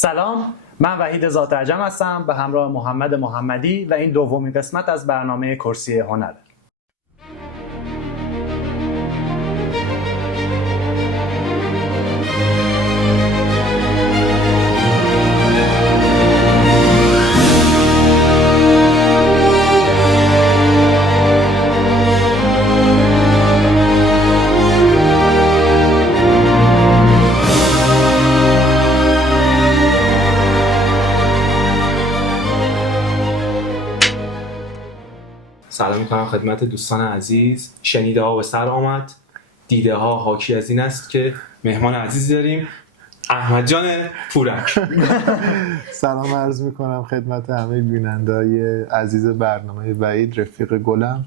سلام، من وحید ذاترجم هستم به همراه محمد محمدی و این دومین قسمت از برنامه کرسی هنره. سلام میکنم خدمت دوستان عزیز. شنیده ها به سر آمد، دیده ها حاکی از این است که مهمان عزیز داریم، احمد جان پورک. سلام عرض میکنم خدمت همه بیننده‌های عزیز برنامه وحید رفیق گلم.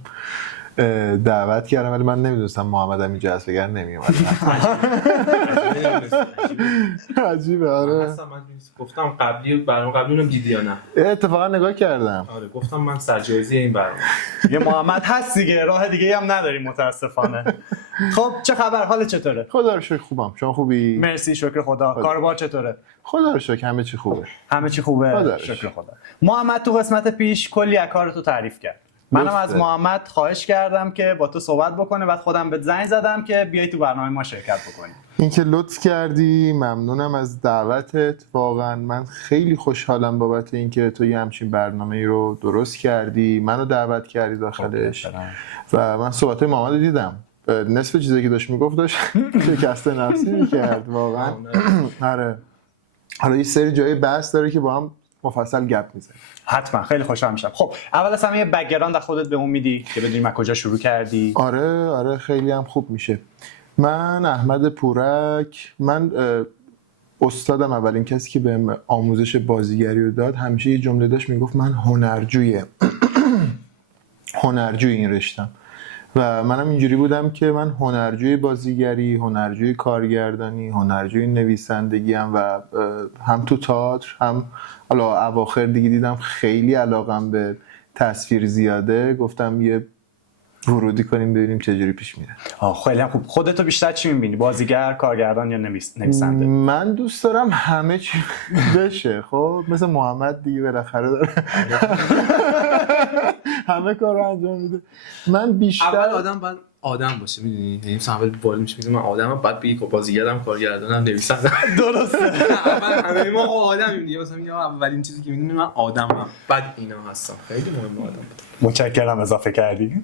دعوت کردم ولی من نمیدونستم محمد هم اینجا هست، بگر نمیومد. عجیبه. آره من گفتم برنامه قبلی اونم دیدی یا نه؟ اتفاقا نگاه کردم. آره گفتم من سرجایزی این برنامه. یه محمد هست دیگه، راه دیگه هم نداریم متاسفانه. خب چه خبر؟ حال چطوره؟ خدا رو شکر خوبم. شما خوبی؟ مرسی شکر خدا. کاربار چطوره؟ خدا رو شکر همه چی خوبه. همه چی خوبه شکر خدا. محمد تو قسمت پیش کلی از کارتو تعریف کرد. منم از محمد خواهش کردم که با تو صحبت بکنه، بعد خودم بهت زنگ زدم که بیای تو برنامه ما شرکت بکنی. اینکه لطف کردی، ممنونم از دعوتت. واقعا من خیلی خوشحالم بابت اینکه تو یه همچین برنامه‌ای رو درست کردی، منو دعوت کردی داخلش و من صحبت‌های محمد رو دیدم. نصف چیزی که داشت میگفت داشت شکست نفسی میکرد واقعا. آره حالا یه سری جای بحث داره که با هم مفصل گپ میزنیم. حتما، خیلی خوشحال میشم. خب اول از همه یه بک‌گراند از خودت بهمون میدی که بدونیم از کجا شروع کردی؟ آره خیلی هم خوب میشه. من احمد پورک، من استادم اولین کسی که بهم آموزش بازیگری رو داد همیشه یه جمله داشت، میگفت من هنرجوی این رشتم و منم اینجوری بودم که من هنرجوی بازیگری، هنرجوی کارگردانی، هنرجوی نویسندگی و هم تو تئاتر هم حالا اواخر دیگه دیدم خیلی علاقم به تصویر زیاده، گفتم یه ورودی کنیم ببینیم چجوری پیش میره. خیلی هم خوب. خودتو بیشتر چی می‌بینی؟ بازیگر، کارگردان یا نویسنده؟ من دوست دارم همه چی بشه. خب مثل محمد دیگه بالاخره داره همه کار رو انجام میده. من بیشتر اول آدم باید آدم باشه، میدونی؟ یعنی اول بالا میشه میگم من آدمم، بعد بگی که بازیگرم، کارگردانم، نویسندم. درسته. اول همه ما آدمیم دیگه. مثلا میگم اولین چیزی که میدونی من آدمم، بعد اینا هستم. خیلی مهمه آدم. متشکرم اضافه کردی.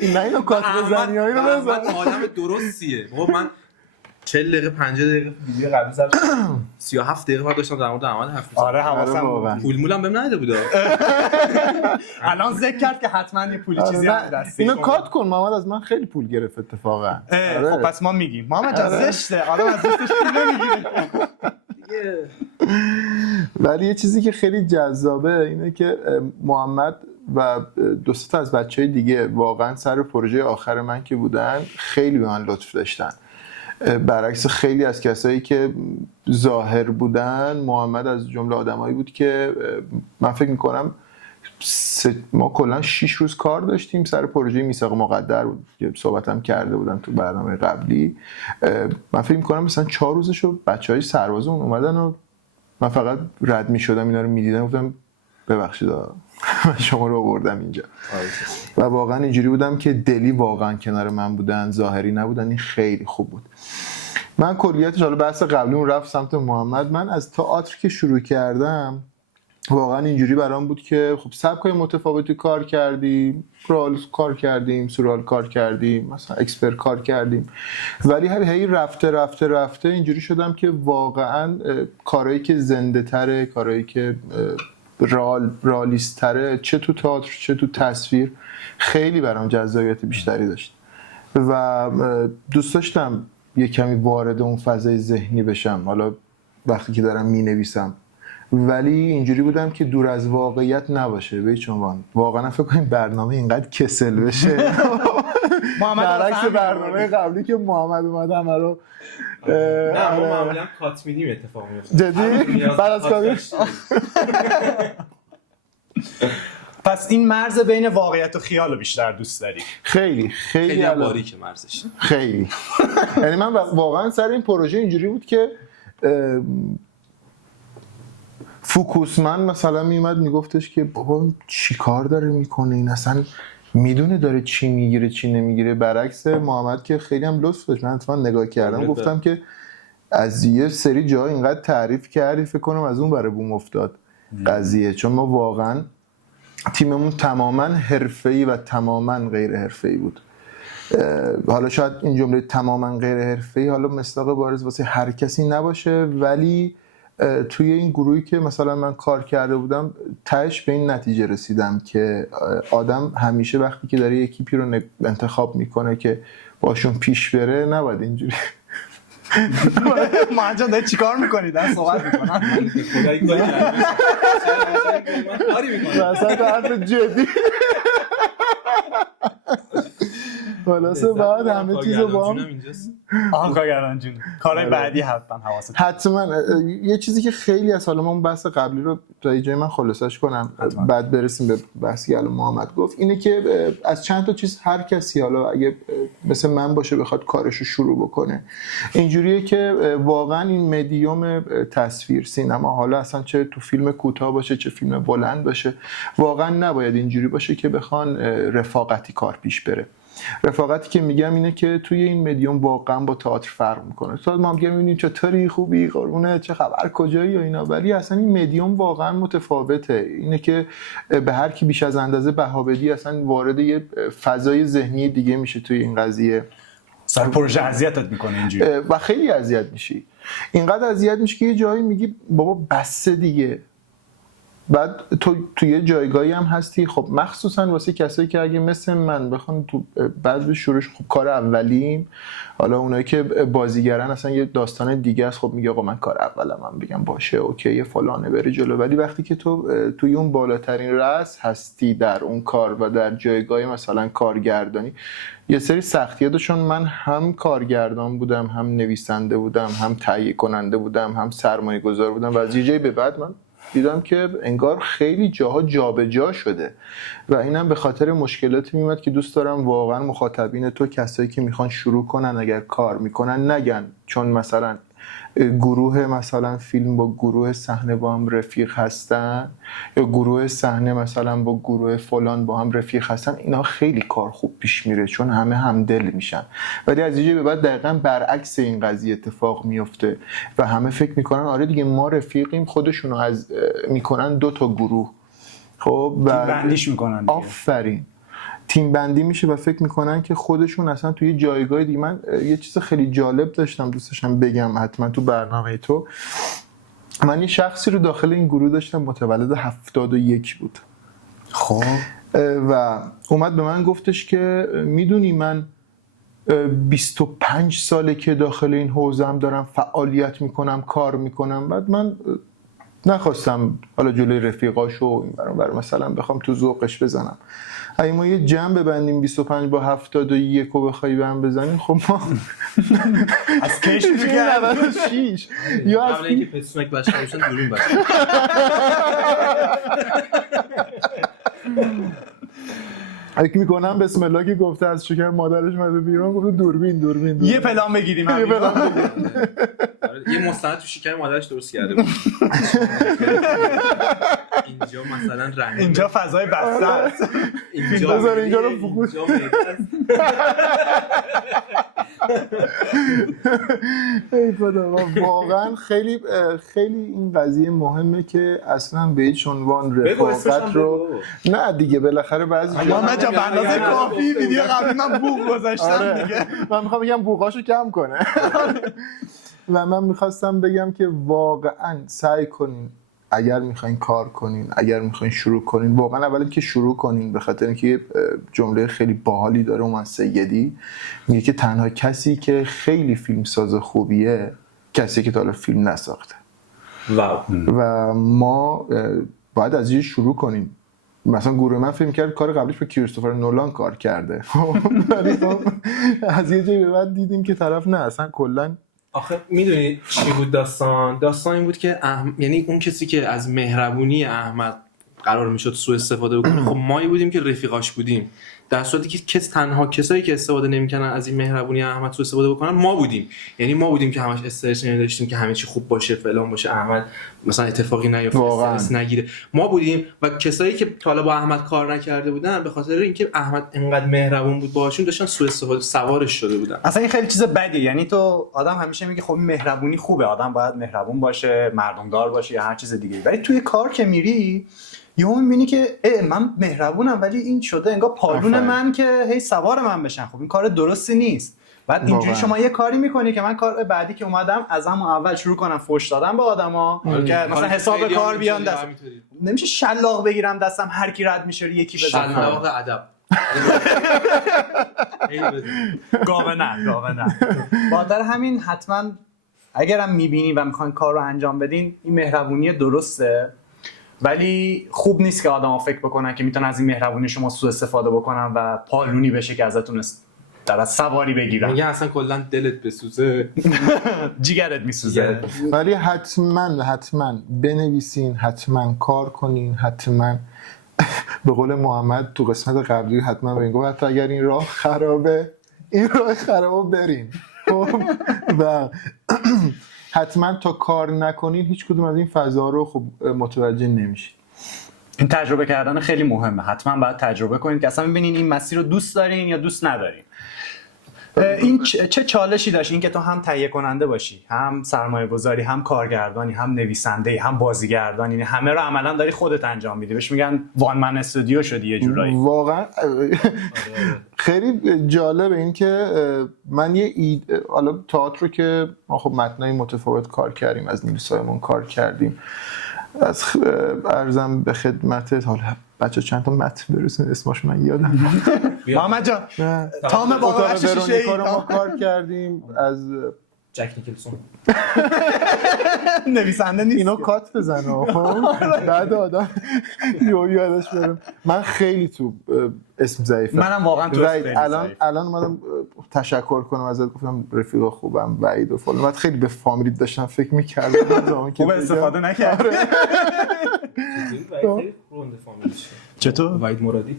اینو کات بزنیایی رو بزن. من آدم درستیه. بابا من 40 دقیقه 50 دقیقه ویدیو قبلی زدم، 37 دقیقه بعد داشتم در مورد احمد حرف می‌زدم. آره حواسم. پول مولم بهم نداده بود. الان ذکر کرد که حتما یه پولی چیزی هم دستی. اینو کات کن. محمد از من خیلی پول گرفت اتفاقا. خب پس ما میگیم محمد جان زشته، آدم از دوستش پول نمیگیره. ولی یه چیزی که خیلی جذابه اینه که محمد و دو تا از بچهای دیگه واقعا سر پروژه آخر من که بودن خیلی به من لطف داشتن، برعکس خیلی از کسایی که ظاهر بودن. محمد از جمله آدمایی بود که من فکر میکنم ما کلا 6 روز کار داشتیم سر پروژه میثاق مقدر بود که صحبتم کرده بودن تو برنامه قبلی. من فکر میکنم مثلا 4 روزشو بچهای سربازون اومدن و من فقط رد میشدم اینا رو میدیدم، گفتم ببخشید من شما رو آوردم اینجا. و واقعا اینجوری بودم که دلی واقعا کنار من بودن، ظاهری نبودن. این خیلی خوب بود. من کلیتش، حالا بحث قبلیمون رفت سمت محمد، من از تئاتر که شروع کردم واقعا اینجوری برام بود که خب سبکای متفاوتی کار کردیم، رال کار کردیم، سورال کار کردیم، مثلا اکسپر کار کردیم، ولی هی رفته اینجوری شدم که واقعا کارهایی که زنده تره، کارهایی که رالیست تره، چه تو تئاتر چه تو تصویر، خیلی برام جذابیت بیشتری داشت و دوست داشتم یه کمی وارد اون فضای ذهنی بشم حالا وقتی که دارم مینویسم، ولی اینجوری بودم که دور از واقعیت نباشه. به هیچ عنوان واقعا فکر کنم برنامه اینقدر کسل بشه برعکس برنامه قبلی که محمد اومد همه رو نه ما معمولا کات میدیم اتفاق میفته. جدی؟ بعد از کاتش پس این مرز بین واقعیت و خیال رو بیشتر دوست داری؟ خیلی خیلی باریکه مرزش. خیلی یعنی من واقعا سر این پروژه اینجوری بود که فوکوسمن مثلا میومد میگفتش که بابا چی کار داره میکنه این، اصلا میدونه داره چی میگیره چی نمیگیره. برعکس محمد که خیلی هم لطف داشت، من اتفاقا نگاه کردم گفتم که از یه سری جا اینقدر تعریف کردی فکر کنم از اون برای بوم افتاد قضیه، چون ما واقعا تیممون تماما حرفه‌ای و تماما غیر حرفه‌ای بود. حالا شاید این جمله تماما غیر حرفه‌ای حالا مصداق بارز واسه هر کسی نباشه، ولی توی این گروهی که مثلا من کار کرده بودم تهش به این نتیجه رسیدم که آدم همیشه وقتی که داره یکیپی رو انتخاب میکنه که باشون پیش بره نباید اینجوری مهاجم داری چیکار میکنی؟ دارم صحبت میکنم خدایی کاری میکنم وسط حرف جدی خلاصه بعد همه چیزو با هم کارگردان جون کارهای بعدی حتما حواست حتما یه چیزی که خیلی از حالا ما اون بحث قبلی رو تا جای من خلاصش کنم بعد برسیم به بحثی که الان محمد گفت، اینه که از چند تا چیز هر کسی حالا اگه مثل من باشه بخواد کارش رو شروع بکنه اینجوریه که واقعا این مدیوم تصویر سینما، حالا اصلا چه تو فیلم کوتاه باشه چه فیلم بلند باشه، واقعا نباید اینجوری باشه که بخوان رفاقتی کار پیش بره. رفاقتی که میگم اینه که توی این مدیوم واقعا با تئاتر فرق میکنه. تو ما میگم میبینید چطوری خوبی قربونه چه خبر کجایی و اینا، ولی اصلا این مدیوم واقعا متفاوته. اینه که به هر کی بیش از اندازه بها بدی اصلا وارد یه فضای ذهنی دیگه میشه توی این قضیه. سر پروژه اذیتت میکنه اینجوری و خیلی اذیت میشی، اینقدر اذیت میشی که یه جایی میگی بابا بس دیگه. بعد تو یه جایگاهی هم هستی، خب مخصوصا واسه کسایی که اگه مثل من بخوان تو بعد شروع خب کار اولیم، حالا اونایی که بازیگرن اصلا یه داستان دیگه است، خب میگه آقا من کار اولم، من بگم باشه اوکی فلانه بری جلو. ولی وقتی که تو توی اون بالاترین رأس هستی در اون کار و در جایگاه مثلا کارگردانی، یه سری سختی‌ها داشتن. من هم کارگردان بودم، هم نویسنده بودم، هم تهیه کننده بودم، هم سرمایه‌گذار بودم و از یه جایی به بعد من دیدم که انگار خیلی جاها جابجا شده و اینم به خاطر مشکلاتی میومد که دوست دارم واقعا مخاطبین تو کسایی که میخوان شروع کنن اگر کار میکنن نگن چون مثلا گروه مثلا فیلم با گروه صحنه با هم رفیق هستن یا گروه صحنه مثلا با گروه فلان با هم رفیق هستن، اینا خیلی کار خوب پیش میره چون همه همدل میشن. ولی از اینجا به بعد دقیقاً برعکس این قضیه اتفاق میفته و همه فکر میکنن آره دیگه ما رفیقیم، خودشونو از میکنن دو تا گروه. خب و بندیش میکنن دیگه. آفرین، تیم بندی میشه و فکر میکنن که خودشون اصلا توی جایگاه دیگه. من یه چیز خیلی جالب داشتم دوست داشتم بگم حتما تو برنامه تو. من یه شخصی رو داخل این گروه داشتم متولد 71 بود. خب و اومد به من گفتش که میدونی من 25 ساله که داخل این حوزه‌ام دارم فعالیت میکنم کار میکنم. بعد من نخواستم حالا جلوی رفیقاشو این برام مثلا بخوام تو ذوقش بزنم. اگه ما یه جمع ببندیم 25 با 71 رو بخوای به هم بزنیم، خب ما از کش میگردیم 6 یا از قبل اینکه پسونک بچه باشن دوربین بچه اگه میکنم بسم الله که گفته از شکر مادرش اومده بیرون گفته دوربین یه پلان بگیریم یه پلان بگیریم. یه مستند تو شکر مادرش درست کرده بود. اینجا مثلا رنگ، اینجا فضای بسته است، بذار اینجا رو فوکوس. ای خدا، واقعا خیلی خیلی این قضیه مهمه که اصلا به هیچ عنوان رفاقت رو نه دیگه بالاخره بعضی محمد جان به اندازه کافی ویدیو قبلی من بوق گذاشتم دیگه. من میخوام بگم بوقاشو کم کنه و من میخواستم بگم که واقعا سعی کنین اگر میخواین کار کنین، اگر میخواین شروع کنین، واقعا اولی که شروع کنین، به خاطر اینکه یه جمله خیلی باحالی داره اومد سیدی میگه که تنها کسی که خیلی فیلمساز خوبیه کسی که تا حالا فیلم نساخته. و ما باید از یه شروع کنیم. مثلا گروه من فیلم کرد کار قبلیش به کریستوفر نولان کار کرده از یه جایی به بعد دیدیم که طرف نه اصلا کلا. آخه میدونی چی بود داستان این بود که یعنی اون کسی که از مهربونی احمد قرار میشد سوء استفاده بکنه، خب مایی بودیم که رفیقاش بودیم، در صورتی که تنها کسایی که استفاده نمیکنن از این مهربونی احمد سوء استفاده بکنن ما بودیم. یعنی ما بودیم که همش استرس نمی‌داشتیم که همه چی خوب باشه فلان باشه، احمد مثلا اتفاقی نیفته، استرس نگیره. ما بودیم و کسایی که تا حالا با احمد کار نکرده بودن به خاطر اینکه احمد انقدر مهربون بود باهاشون داشتن سوء استفاده سوارش شده بودن. اصلا این خیلی چیز بدیه. یعنی تو آدم همیشه میگه خب مهربونی خوبه، آدم باید مهربون باشه، مردمدار باشه یا هر چیز دیگه، ولی توی کار که میری یهو میبینی که من مهربونم ولی این شده انگار پالون من که هی سوار من بشن. خب این کار درستی نیست. بعد اینجوری شما یه کاری میکنی که من کار بعدی که اومدم از همون اول شروع کنم فحش دادن به آدما که مثلا حساب کار بیان دست، نمیشه شلاق بگیرم دستم هر کی رد میشه یکی بزنم. شلاق ادب گاوه نه. بادر همین حتما اگرم میبینی و میخواین کار رو انجام بدین این مهربونی درسته، ولی خوب نیست که آدما فکر بکنن که میتونن از این مهربونی شما سوء استفاده بکنن و پالونی بشه که ازتون در سواری بگیرن. میگه اصلا کلا دلت بسوزه جیگرت میسوزه. ولی حتما بنویسین، حتما کار کنین، حتما به قول محمد تو قسمت قبلی حتما بگین حتی اگر این راه خرابه برین. و حتما تا کار نکنین هیچ کدوم از این فضا رو خب متوجه نمیشین. این تجربه کردن خیلی مهمه. حتما باید تجربه کنین که اصلا ببینین این مسیر رو دوست دارین یا دوست ندارین. این چه چالشی داشت این که تو هم تهیه کننده باشی، هم سرمایه گذاری، هم کارگردانی، هم نویسنده، هم بازیگردان، یعنی همه رو عملا داری خودت انجام میدی. بهش میگن وان من استودیو شدی یه جورایی. واقعا خیلی جالبه این که من حالا تئاتر رو که ما خب متنای متفاوت کار کردیم، از نیل سایمون کار کردیم، از ارزم به خدمتت حالا بچه چند تا متن برسون اسمش من یادم محمد جان تام باقی شیشه رو ما کار کردیم، از جک نیکلسون نویسنده نیست اینو کات بزنه بعد آدم یادش برم. من خیلی تو اسم ضعیفم. منم واقعا تو الان اومدم تشکر کنم ازت، گفتم رفیق خوبم وحید و فلان. من خیلی به فامیلیت داشتم فکر می‌کردم خوب استفاده نکردم. چطور؟ وحید مرادی.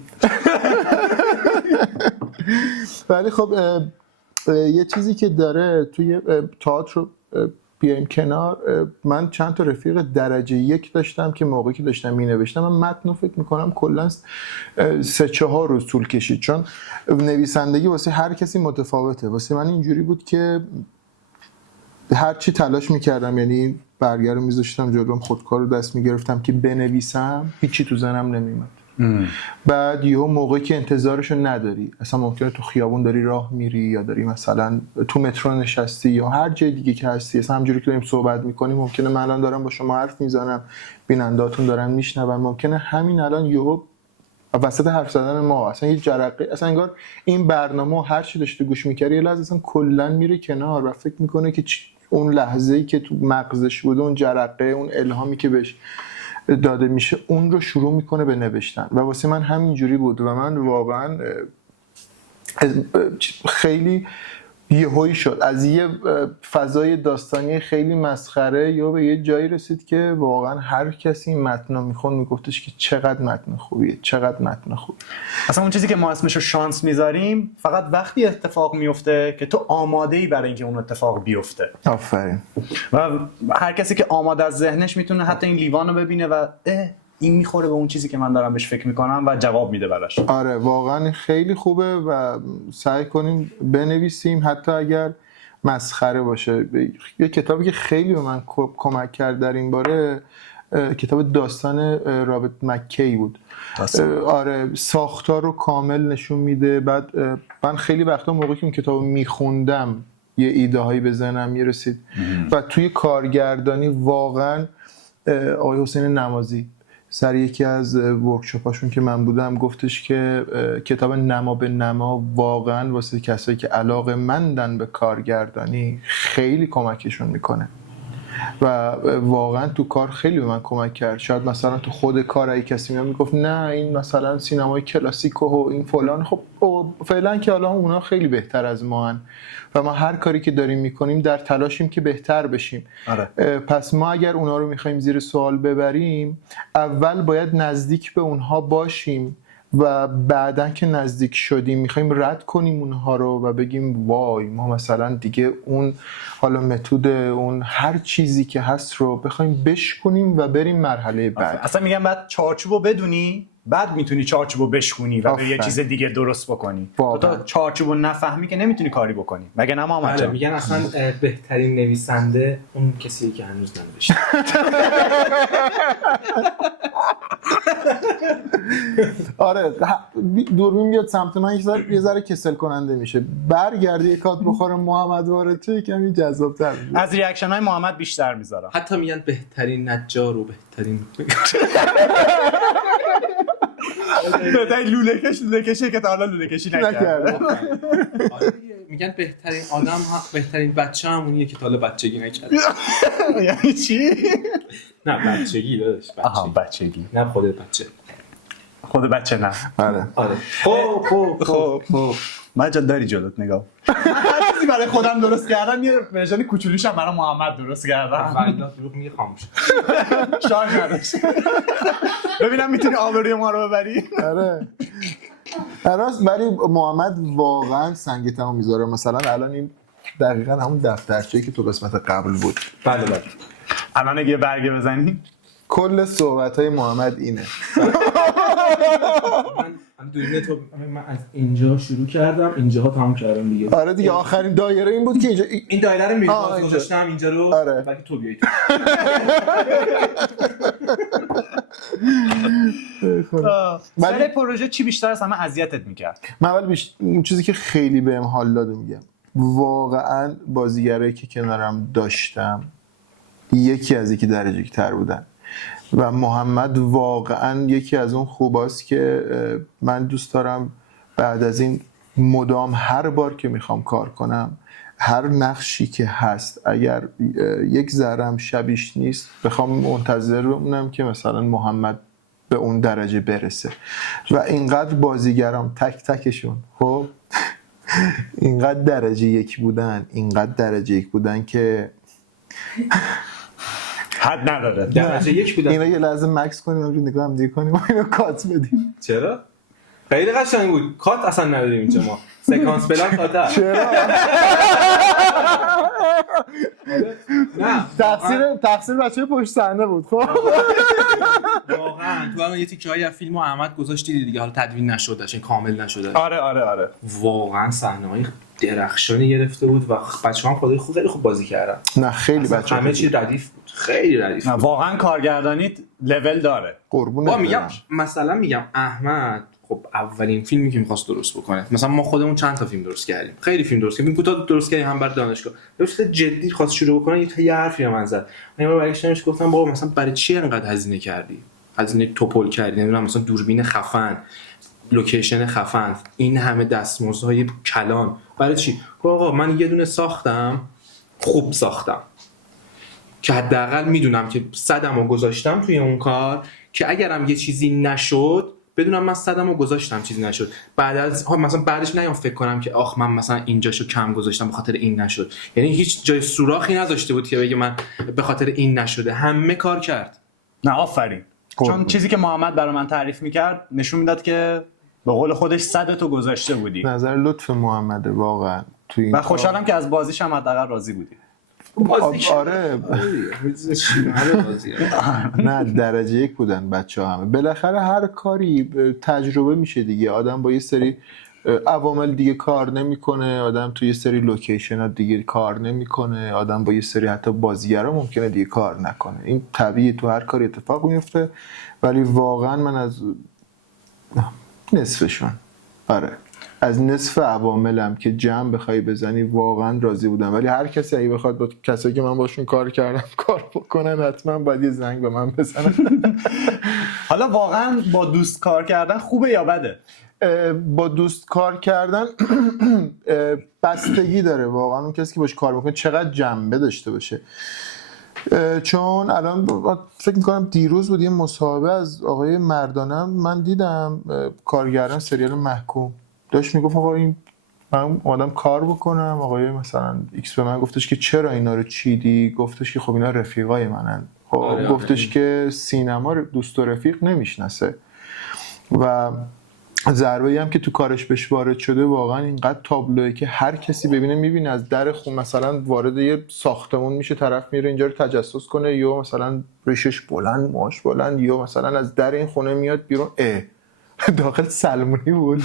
ولی خب یه چیزی که داره توی تئاتر بیایم کنار، من چند تا رفیق درجه یک داشتم که موقعی که داشتم مینوشتم من متن فکر میکنم کلا 3-4 روز طول کشید، چون نویسندگی واسه هر کسی متفاوته. واسه من اینجوری بود که هر چی تلاش میکردم، یعنی برگر رو میذاشتم جلوم، خودکار رو دست میگرفتم که بنویسم، هیچی تو ذهنم نمیومد. بعد یهو موقعی که انتظارشو نداری، اصلا ممکنه تو خیابون داری راه میری یا داری مثلا تو مترو نشستی یا هر جای دیگه که هستی، اصلا همونجوری که داریم صحبت میکنیم ممکنه من الان دارم با شما حرف میزنم، بیننده‌هاتون دارن میشنون، ممکنه همین الان یهو وسط حرف زدن ما اصلا یه جرقه، اصلا انگار این برنامه هر چی داشته گوش می‌کردی یه لحظه اصلا کلا میره کنار و فکر میکنه که اون لحظه‌ای که تو مغزش بوده، اون جرقه، اون الهامی که بهش داده میشه، اون رو شروع میکنه به نوشتن. و واسه من همینجوری بود و من واقعا خیلی یهویی شد از یه فضای داستانی خیلی مسخره یا به یه جایی رسید که واقعا هر کسی این متن رو میخوند میگفتش که چقدر متن خوبیه، چقدر متن خوبیه. اصلا اون چیزی که ما اسمشو شانس میذاریم فقط وقتی اتفاق میفته که تو آماده‌ای برای اینکه اون اتفاق بیفته. آفرین. و هر کسی که آماده از ذهنش میتونه حتی این لیوان رو ببینه و این میخوره به اون چیزی که من دارم بهش فکر میکنم و جواب میده براش. آره واقعا خیلی خوبه و سعی کنیم بنویسیم حتی اگر مسخره باشه. یه کتابی که خیلی به من کمک کرد در این باره کتاب داستان رابرت مکی بود. آره ساختار رو کامل نشون میده. بعد من خیلی وقتا موقعی که این کتاب میخوندم یه ایده هایی به ذهنم میرسید و توی کارگردانی واقعا آقای حسین نمازی سر یکی از ورکشاپاشون که من بودم گفتش که کتاب نما به نما واقعا واسه کسایی که علاقه‌مندن به کارگردانی خیلی کمکشون میکنه. و واقعا تو کار خیلی به من کمک کرد. شاید مثلا تو خود کار اگه کسی میاد میگفت نه این مثلا سینمای کلاسیکه و این فلان، خب فعلا که حالا اونا خیلی بهتر از ما هن و ما هر کاری که داریم میکنیم در تلاشیم که بهتر بشیم. آره. پس ما اگر اونا رو میخوایم زیر سوال ببریم، اول باید نزدیک به اونها باشیم و بعدن که نزدیک شدیم میخوایم رد کنیم اونها رو و بگیم وای ما مثلا دیگه اون حالا متد اون هر چیزی که هست رو بخوایم بشکنیم و بریم مرحله بعد. اصلا میگم بعد چارچوبو بدونی بعد میتونی چارچوبو بشکنی و به یه چیز دیگه درست بکنی. تا چارچوبو نفهمی که نمیتونی کاری بکنی. مگه نه محمد جان؟ میگن اصلا بهترین نویسنده اون کسیه که هنوز ننوشته. آره دوربین بیاد سمت من یه ذره کسل کننده میشه، برگردی یک کات بخوره محمد وارد چه کمی جذاب‌تر میشه. از ریاکشن های محمد بیشتر میذارم. حتی میگن بهترین نجار و بهترین بهترین لوله کشی که تا حالا لوله کشی نکرده. میگن بهترین آدم بهترین بچه همونیه که تا حالا بچگی نکرده. یعنی چی؟ نه بچگی داداش، آها بچگی، نه خود بچه، خود بچه نه. آره. خب من جان داری جلوت نگاه. هر چیزی برای خودم درست کردم یه ورژن کوچولوش هم برای محمد درست کردم. والله دروغ میگه خاموش. شاید نداشت. ببینم میتونی آبروی ما رو ببری. آره راست، ولی محمد واقعا سنگ تمام میذاره. مثلا الان این دقیقاً همون دفترچه‌ای که تو قسمت قبل بود. بله الان اگه برگه بزنی کل صحبت‌های محمد اینه. من دوربین تو من از اینجا شروع کردم اینجاها تموم کردم دیگه. آره دیگه آخرین دایره این بود که اینجا این دایره رو می‌بینم گذاشتم اینجا رو. آره. بعد تو بیای ولی پروژه چی بیشتر از همه اذیتت می‌کرد؟ من اول اون چیزی که خیلی بهم حال داد میگم، واقعا بازیگرایی که کنارم داشتم یکی از یکی درجه‌تر بودن و محمد واقعا یکی از اون خوباست که من دوست دارم بعد از این مدام هر بار که میخوام کار کنم هر نقشی که هست اگر یک ذرم شبیش نیست بخوام منتظر بمونم که مثلا محمد به اون درجه برسه و اینقدر بازیگرام تک تکشون خب اینقدر درجه یک بودن که حد نداره. درجه یک بودن. اینا یه لحظه مکس کنیم و نگاه هم دیگه کنیم و اینو کات بدیم. چرا؟ خیلی قشنگ بود. کات اصلا نداریم اینجا ما. سکانس پلان کاته. چرا؟ نه تقصیر بچه پشت صحنه بود. خب واقعا تو الان یه تیکه‌ای از فیلمو احمد گذاشتی دیگه، حالا تدوین نشدهش، این کامل نشده. آره واقعا صحنه‌های درخشانی گرفته بود و بچه‌ها خیلی خوب بازی کردن. نه خیلی بچه‌ها همه چی ردیف بود. خیلی ردیف بود. واقعا کارگردانی لول داره. قربونت میگم مثلا احمد خب اولین فیلمی که می‌خواست درست بکنه، مثلا ما خودمون چند تا فیلم درست کردیم، خیلی فیلم درست کردیم، کوتاه درست کردیم هم بر دانشگاه. درست جدی خواست شروع بکنه یه حرفی به من زد. من برگشتمش گفتم بابا مثلا برای چی انقدر هزینه کردی؟ هزینه توپل کردی، نمیدونم مثلا دوربین خفن، لوکیشن خفن، این همه دستمزدهای کلان، برای چی؟ آقا من یه دونه ساختم، خوب ساختم که حداقل میدونم که صدمو گذاشتم توی اون کار که اگرم یه چیزی نشد بدونم من صدمو گذاشتم چیزی نشد. بعد از مثلا بعدش نیام فکر کنم که آخ من مثلا اینجاشو کم گذاشتم به خاطر این نشد. یعنی هیچ جای سوراخی نذاشته بود که بگه من به خاطر این نشده، همه کار کرد. نه آفرین. چون چیزی که محمد برای من تعریف میکرد نشون میداد که به قول خودش صدتو گذاشته بودی. نظر لطف محمده واقعا تو این و خوشحالم که از بازیش هم حداقل راضی بودی. آره نه درجه یک بودن بچه همه. بالاخره هر کاری تجربه میشه دیگه. آدم با یه سری عوامل دیگه کار نمیکنه، آدم تو یه سری لوکیشن ها دیگه کار نمیکنه، آدم با یه سری حتی بازیگرا ممکنه دیگه کار نکنه. این طبیعی تو هر کاری اتفاق میفته. ولی واقعا من از نصفشون از نصف عواملم که جمع بخوای بزنی واقعا راضی بودم. ولی هر کسی اگه بخواد با کسایی که من باشون کار کردم کار بکنن حتما باید یه زنگ به من بزنن. حالا واقعا با دوست کار کردن خوبه یا بده؟ با دوست کار کردن بستگی داره واقعا اون کسی که باش کار میکنه چقدر جنبه داشته باشه. چون الان فکر میکنم دیروز بود یه مصاحبه از آقای مردانم من دیدم، کارگردان سریال محکوم داشت میگفت آقا این من اومدم کار بکنم، آقای مثلا ایکس به من گفتش که چرا اینا رو چیدی؟ گفتش که خب اینا رفیقای منن. خب آره، گفتش که سینما دوست و رفیق نمیشناسه و ضربه‌ای هم که تو کارش بهش وارد شده واقعا اینقدر تابلوئه که هر کسی ببینه میبینه از در خونه مثلا وارد یه ساختمون میشه، طرف میره اینجا رو تجسس کنه، یا مثلا ریشش بلند، موهاش بلند، یا مثلا از در این خونه میاد بیرون داخل سلمونی بود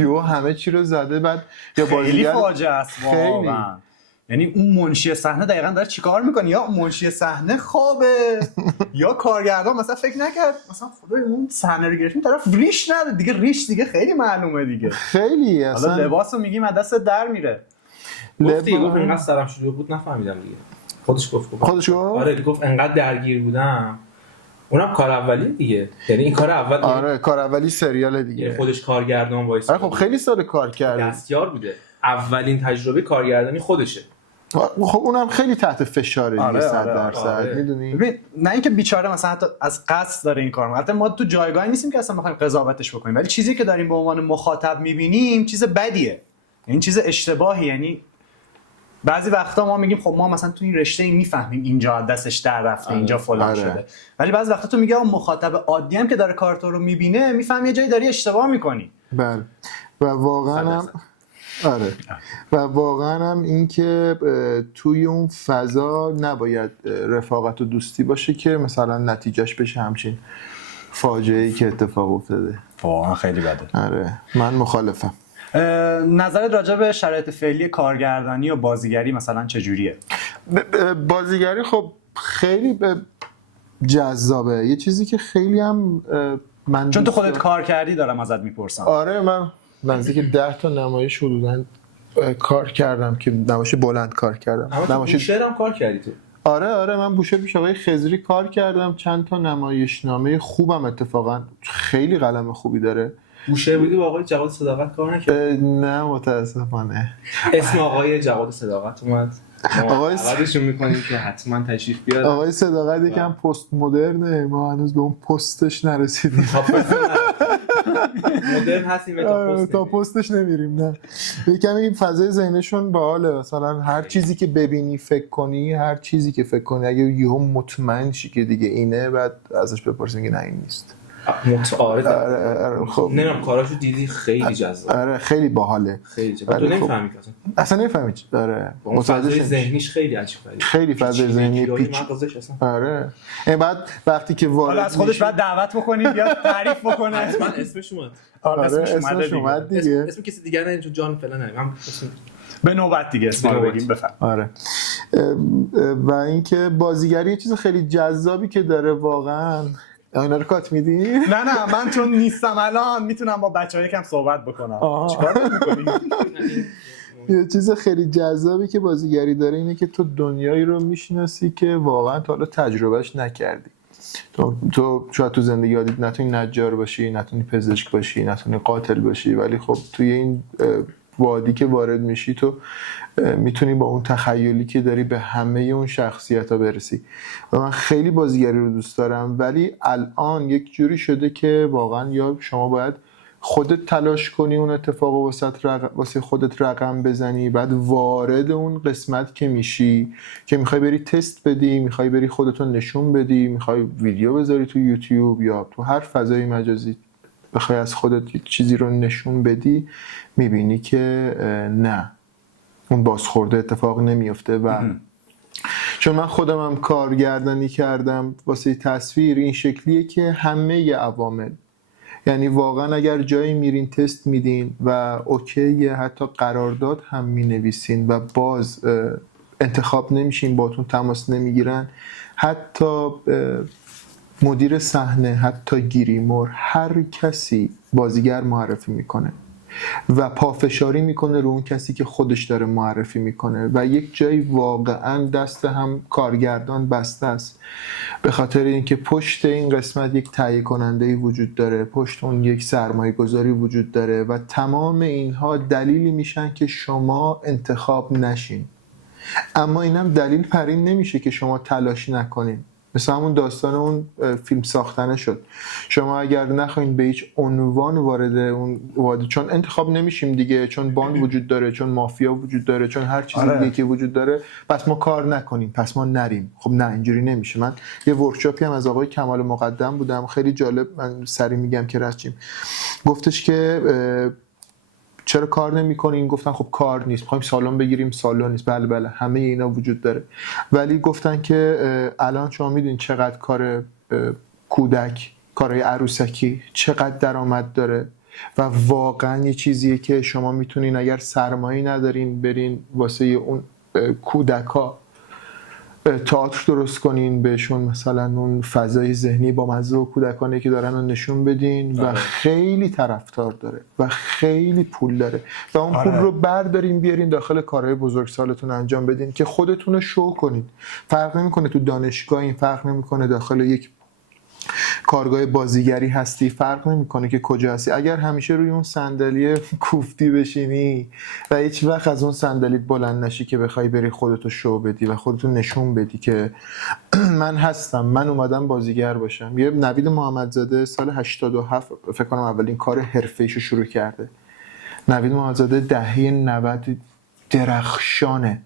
یا همه چی رو زده. بعد یا خیلی بازیگر فاجعه است واقعا. یعنی اون منشی صحنه دقیقاً داره چیکار میکنه؟ یا منشی صحنه خوابه یا کارگردان مثلا فکر نکرد مثلا خدای اون صحنه رو گرفتیم طرف ریش نداره دیگه، ریش دیگه خیلی معلومه دیگه. خیلی حالا اصلا لباسو میگیم از دست در میره. گفتی گفت اینقدر سرم شلوغ بود نفهمیدم دیگه. خودش گفت آره گفت انقدر درگیر بودم. اونم کار اولی دیگه، یعنی این کار اول. آره کار اولی سریال دیگه، یعنی خودش کارگردان وایس. آره خب خیلی سال کار کرده، دستیار بوده، اولین تجربه کارگردانی خودشه. خب اونم خیلی تحت فشاره دیگه. آره، 100% آره. میدونی. ببین نه اینکه بیچاره مثلا حتی از قصد داره این کارو، البته ما تو جایگاهی نیستیم که اصلا بخوایم قضاوتش بکنیم، ولی چیزی که داریم به عنوان مخاطب میبینیم چیز بدیه، این چیز اشتباهی. یعنی بعضی وقتا ما میگیم خب ما مثلا تو این رشته میفهمیم اینجا دستش در رفته، اینجا فلان شده، ولی بعضی وقتا تو میگی مخاطب عادی هم که داره کارتو رو میبینه میفهمی یه جایی داری اشتباه میکنی. بله و واقعا هم آره و واقعا هم این که توی اون فضا نباید رفاقت و دوستی باشه که مثلا نتیجهش بشه همچین فاجعه‌ای که اتفاق افتاده. واقعا خیلی بده. آره من مخالفم. نظرت راجع به شرایط فعلی کارگردانی و بازیگری مثلا چجوریه؟ بازیگری خب خیلی جذابه، یه چیزی که خیلی هم من چون تو خودت کار کردی دارم ازت میپرسم. آره من نزدیک 10 تا نمایش حدوداً کار کردم که نمایش بلند کار کردم. نمایش بوشهر هم کار کردی تو؟ آره من بوشهر پیش آقای خضری کار کردم، چند تا نمایشنامه خوبم اتفاقا، خیلی قلم خوبی داره. بوشهر بودی با آقای جواد صداقت کار نکردی؟ نه متاسفانه. اسم آقای جواد صداقت اومد، آقای عوضشون میکنیم که حتما تشریف بیاد. آقای صداقت یکم پست مدرنه، ما هنوز به اون پستش نرسیدیم. مدرن هستیم تا پستش نمیریم. نه یکم این فضای ذهنشون باحاله، مثلا هر چیزی که ببینی فکر کنی، هر چیزی که فکر کنی اگه یهو مطمئن شی که دیگه اینه، بعد ازش بپرسین که نه این نیست. آره خب نمیدونم کاراشو دیدی، خیلی جذاب. آره خیلی باحاله، خیلی جذاب. تو نمیفهمی اصلا نمیفهمی. آره فضای ذهنیش خیلی عجیبه، خیلی فضای ذهنی پیچ. آره بعد وقتی که حالا از خودش بعد دعوت بکنیم بیاد تعریف بکنه. حتما اسمش اومد. آره اسمش اومد دیگه. اسم کسی دیگه نه، چون جان فعلا نه، من به نوبت دیگه اسم رو بگیم. بفهم. آره و اینکه بازیگری یه چیز خیلی جذابی که داره واقعا. اینا رو کات میدی؟ نه من چون نیستم الان میتونم با بچه‌ها یکم صحبت بکنم. چیکار می‌کنی؟ یه چیز خیلی جذابی که بازیگری داره اینه که تو دنیایی رو میشناسی که واقعا تا حالا تجربهش نکردی. تو شاید تو زندگی عادیت نتونی نجار باشی، نتونی پزشک باشی، نتونی قاتل باشی، ولی خب توی این وادی که وارد میشی تو میتونی با اون تخیلی که داری به همه اون شخصیت‌ها برسی. و من خیلی بازیگری رو دوست دارم، ولی الان یک جوری شده که واقعا یا شما باید خودت تلاش کنی اون اتفاق واسه خودت رقم بزنی، بعد وارد اون قسمت که میشی که میخوای بری تست بدی، میخوای بری خودتو نشون بدی، میخوای ویدیو بذاری تو یوتیوب یا تو هر فضای مجازی بخوای از خودت یک چیزی رو نشون بدی، میبینی که نه، اون بازخورده اتفاق نمیفته. و چون من خودم هم کارگردانی کردم واسه تصویر، این شکلیه که همه عوامل، یعنی واقعا اگر جایی میرین تست میدین و اوکیه، حتی قرارداد هم مینویسین و باز انتخاب نمیشین، باتون تماس نمیگیرن، حتی مدیر صحنه، حتی گیریمور، هر کسی بازیگر معرفی میکنه و پافشاری میکنه رو اون کسی که خودش داره معرفی میکنه و یک جایی واقعا دست هم کارگردان بسته است، به خاطر اینکه پشت این قسمت یک تهیه کننده‌ای وجود داره، پشت اون یک سرمایه گذاری وجود داره و تمام اینها دلیلی میشن که شما انتخاب نشین. اما اینم دلیل بر این نمیشه که شما تلاش نکنین. مثل همون داستان اون فیلم ساختنه شد. شما اگر نخواین به هیچ عنوان وارد چون انتخاب نمیشیم دیگه، چون باند وجود داره، چون مافیا وجود داره، چون هر چیزی دیگه که وجود داره، پس ما کار نکنیم، پس ما نریم. خب نه، اینجوری نمیشه. من یه ورکشاپی هم از آقای کمال مقدم بودم، خیلی جالب، من سریع میگم که رفتیم. گفتش که چرا کار نمی‌کنین؟ گفتن خب کار نیست، می‌خوایم سالن بگیریم، سالن نیست. بله همه اینا وجود داره، ولی گفتن که الان شما میدونین چقدر کار کودک، کارهای عروسکی چقدر درآمد داره و واقعا یه چیزیه که شما میتونین اگر سرمایه ندارین برین واسه اون کودکا تئاتر درست کنین، بهشون مثلا اون فضای ذهنی با مزه و کودکانه که دارن رو نشون بدین و خیلی طرفدار داره و خیلی پول داره و اون پول رو بردارین بیارین داخل کارهای بزرگسالتون انجام بدین که خودتون رو شو کنین. فرق نمیکنه تو دانشگاه، این فرق نمیکنه داخل یک کارگاه بازیگری هستی، فرق نمیکنه که کجا هستی. اگر همیشه روی اون صندلی کوفتی بشینی و هیچ وقت از اون صندلی بلند نشی که بخوای بری خودتو شو بدی و خودتو نشون بدی که من هستم، من اومدم بازیگر باشم. یه نوید محمدزاده سال 87 فکر کنم اولین کار حرفه‌ایشو شروع کرده. نوید محمدزاده دهه 90 درخشانه،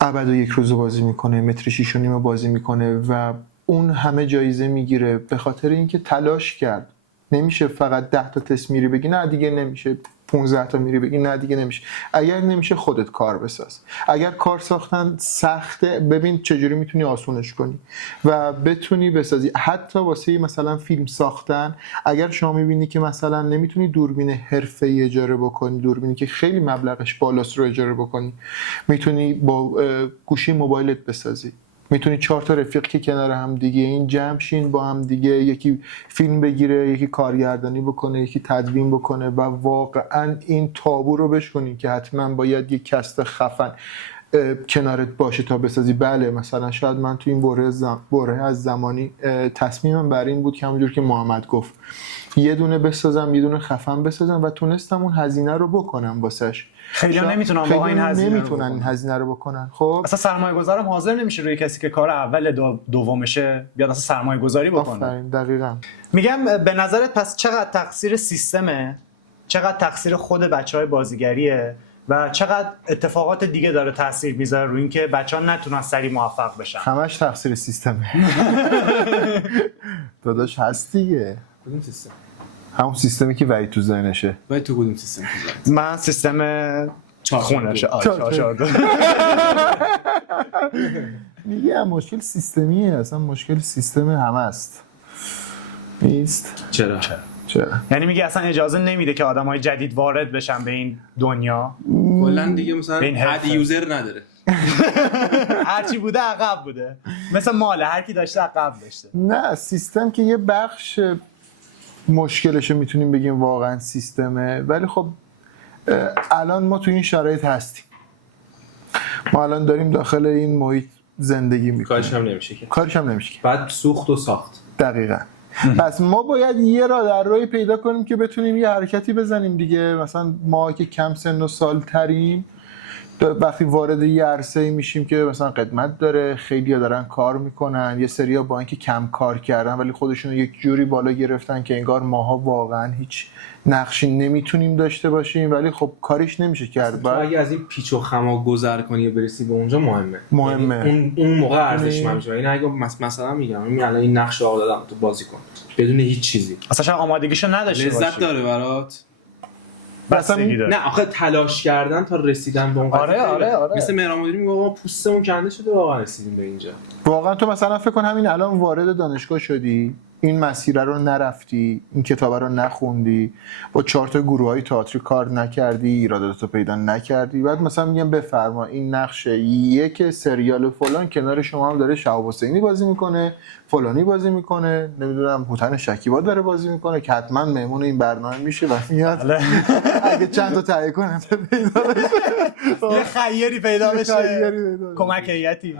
ابد و یک روز بازی میکنه، متر 6 و نیم بازی میکنه و اون همه جایزه میگیره به خاطر اینکه تلاش کرد. نمیشه فقط 10 تا تست میری بگی نه دیگه نمیشه، 15 تا میری بگی نه دیگه نمیشه. اگر نمیشه خودت کار بساز. اگر کار ساختن سخته، ببین چجوری میتونی آسونش کنی و بتونی بسازی. حتی واسه مثلا فیلم ساختن اگر شما میبینی که مثلا نمیتونی دوربین حرفه‌ای اجاره بکنی، دوربینی که خیلی مبلغش بالاست رو اجاره بکنی، میتونی با گوشی موبایلت بسازی. میتونی 4 تا رفیق که کنار هم دیگه این جمع شین با هم دیگه، یکی فیلم بگیره، یکی کارگردانی بکنه، یکی تدوین بکنه و واقعا این تابو رو بشکنین که حتما باید یک کست خفن کنارت باشه تا بسازی. بله مثلا شاید من تو این بره از زمانی تصمیمم بر این بود که همونجور که محمد گفت یه دونه بسازم، یه دونه خفن بسازم و تونستم اون هزینه رو بکنم واسش. خیلی نمیتونن با این هزینه رو بکنن. خب اصلا سرمایه گذارم حاضر نمیشه روی کسی که کار اول دومشه بیاد اصلا سرمایه گذاری بکنه. آفرین، دقیقاً. میگم به نظرت پس چقدر تقصیر سیستمه، چقدر تقصیر خود بچهای بازیگریه و چقدر اتفاقات دیگه داره تاثیر میذاره روی اینکه بچه‌ها نتونن سریع موفق بشن؟ همش تقصیر سیستمه. داداش هست دیگه. کدوم سیستم؟ همون سیستمی که وحید تو ذهنشه. ولی تو کدوم سیستم؟ من سیستم خونشه. میگه مشکل سیستمیه، اصلا مشکل سیستم همه است. نیست؟ چرا؟ یعنی میگه اصلا اجازه نمیده که آدمای جدید وارد بشن به این دنیا. کلا دیگه مثلا اد یوزر نداره. هرچی بوده عقب بوده، مثل ماله، هر کی داشته عقب داشته. نه سیستم که یه بخش مشکلشو میتونیم بگیم واقعا سیستمه، ولی خب الان ما تو این شرایط هستیم، ما الان داریم داخل این محیط زندگی میکنیم، کارش هم نمیشه که بعد سوخت و ساخت. دقیقاً. پس ما باید یه راه در راهی پیدا کنیم که بتونیم یه حرکتی بزنیم دیگه. مثلا ما که کم سن و سال تریم وقتی وارد یه عرصه‌ای میشیم که مثلا قدمت داره، خیلی‌ها دارن کار میکنن، یه سری‌ها با اینکه کم کار کردن ولی خودشون رو یک جوری بالا گرفتن که انگار ماها واقعا هیچ نقشی نمیتونیم داشته باشیم، ولی خب کاریش نمیشه کرد. تو اگه از این پیچ و خما گذر کنی و برسی به اونجا مهمه. یعنی اون موقع ارزشمند میشه. این اگه مثلا میگم الان این نقش رو دادم تو بازی کن بدون هیچ چیزی، اصلا شاید آمادگیشو نداشته باشی، لذت داره برات؟ بستگی داره. نه آخه تلاش کردن تا رسیدن به اون قضیه. آره. مثل مهران مدیری میگه ما پوستمون کنده شده واقعا رسیدیم به اینجا. واقعا تو مثلا فکر کن همین الان وارد دانشگاه شدی، این مسیر رو نرفتی، این کتاب رو نخوندی، با 4 تا گروه‌های تئاتری کار نکردی، ایراداتو پیدا نکردی، بعد مثلا میگم بفرما این نقش یک سریال فلان کنار شما هم داره شهاب حسینی بازی میکنه، فلانی بازی میکنه، نمیدونم هوتن شکیبا داره بازی میکنه که حتما مهمون این برنامه میشه و میاد اگه چند تا تهیه کنه یه خیری پیدا بشه، کمک هیئتی.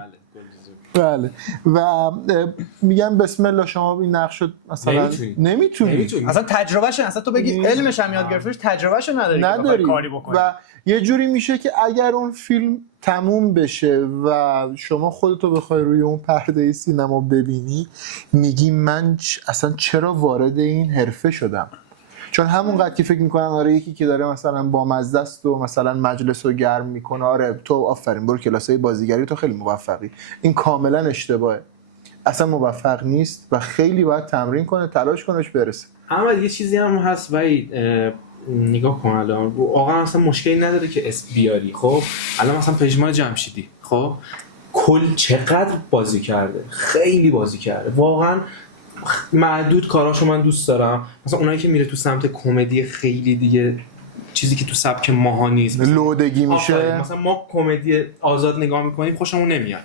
بله و میگم بسم الله شما این نقش شد مثلا نمیتونی اصلا تجربهش، اصلا تو بگی علمش هم یاد گرفتیش، تجربهشو نداری کاری بکنی. و یه جوری میشه که اگر اون فیلم تموم بشه و شما خودتو بخوای روی اون پرده سینما ببینی، میگی من اصلا چرا وارد این حرفه شدم؟ چون همونقدر که فکر میکنن آره یکی که داره مثلا با مزه است و مثلا مجلس رو گرم میکنه، آره تو آفرین برو کلاسای بازیگری تو خیلی موفقی، این کاملا اشتباهه، اصلا موفق نیست و خیلی باید تمرین کنه، تلاش کنه برسه. اما یه چیزی هم هست وحید، نگاه کن الان واقعا اصلا مشکلی نداره که اسم بیاری. خب الان مثلا پژمان جمشیدی خب کل چقدر بازی کرده، خیلی بازی کرده واقعا. معدود کاراشو من دوست دارم، مثلا اونایی که میره تو سمت کمدی خیلی دیگه چیزی که تو سبک ماها نیست، لودگی میشه. مثلا ما کمدی آزاد نگاه میکنیم خوشمون نمیاد،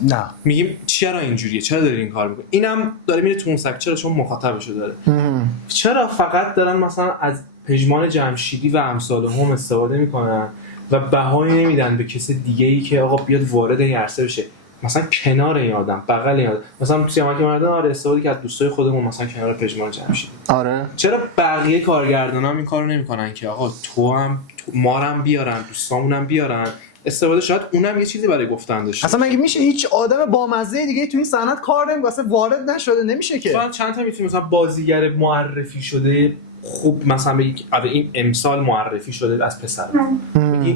نه میگیم چرا اینجوریه، چرا داری این کار میکنی، اینم داره میره تو اون سبک، چرا؟ چون مخاطبشو داره. چرا فقط دارن مثلا از پژمان جمشیدی و امثال هم استفاده میکنن و بهایی نمیدن به کسی دیگه ای که آقا بیاد وارد این عرصه بشه، مثلا کنار این آدم، بغل این آدم، مثلا تو سیامک مردان آره استفاده کرد دوستای خودمون مثلا کنار پژمان جمشیدی. آره چرا بقیه کارگردانا هم این کارو نمیکنن که آقا تو هم ما رو هم بیارن، دوستامونم بیارن استفاده، شاید اونم یه چیزی برای گفتن داشته. اصلا مگه میشه هیچ آدم بامزه دیگه تو این صنعت کار نمیکنه، وارد نشده؟ نمیشه که. مثلا چند تا میتونیم مثلا بازیگر معرفی شده خوب، مثلا بگی این امسال معرفی شده از پسر،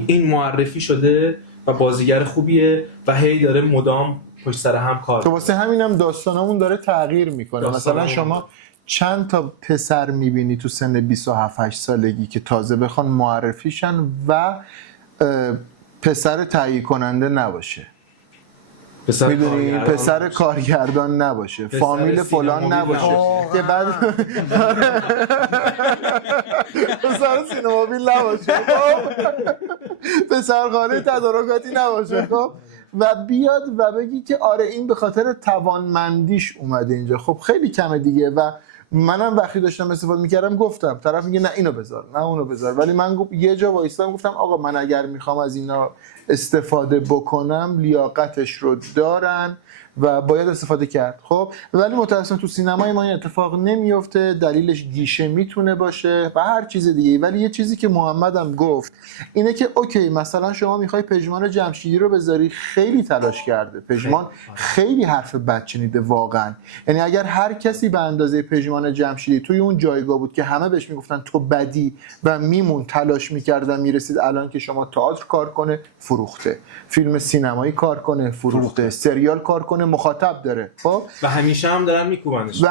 این معرفی شده و بازیگر خوبیه و هی داره مدام پشت سر هم کار. تو واسه همینم داستانمون داره تغییر میکنه. مثلا شما چند تا پسر میبینی تو سن 27 8 سالگی که تازه بخوان معرفیشن و پسر تهیه کننده نباشه، میدونی، پسر کارگردان نباشه، فامیل فلان نباشه که بعد پسر سینمابیل نباشه، پسر خانه تدارکاتی نباشه، خب و بیاد و بگی که آره این به خاطر توانمندیش اومده اینجا. خب خیلی کمه دیگه. و منم وقتی داشتم استفاده میکردم گفتم، طرف میگه نه اینو بذار نه اونو بذار، ولی من یه جا وایستادم گفتم آقا من اگر میخوام از اینا استفاده بکنم لیاقتش رو دارن و باید استفاده کرد. خب ولی متأسفانه تو سینمای ما این اتفاق نمیفته، دلیلش گیشه میتونه باشه و هر چیز دیگه. ولی یه چیزی که محمد هم گفت اینه که اوکی مثلا شما میخوای پژمان جمشیدی رو بذاری، خیلی تلاش کرده پژمان، خیلی حرف بد شنیده واقعا. یعنی اگر هر کسی به اندازه پژمان جمشیدی توی اون جایگاه بود که همه بهش میگفتن تو بدی و میمون تلاش میکرد و میرسید الان که شما تئاتر کار کنه فروخته، فیلم سینمایی کار کنه فروخته، سریال کار کنه مخاطب داره. خب و همیشه هم دارن میکوبنش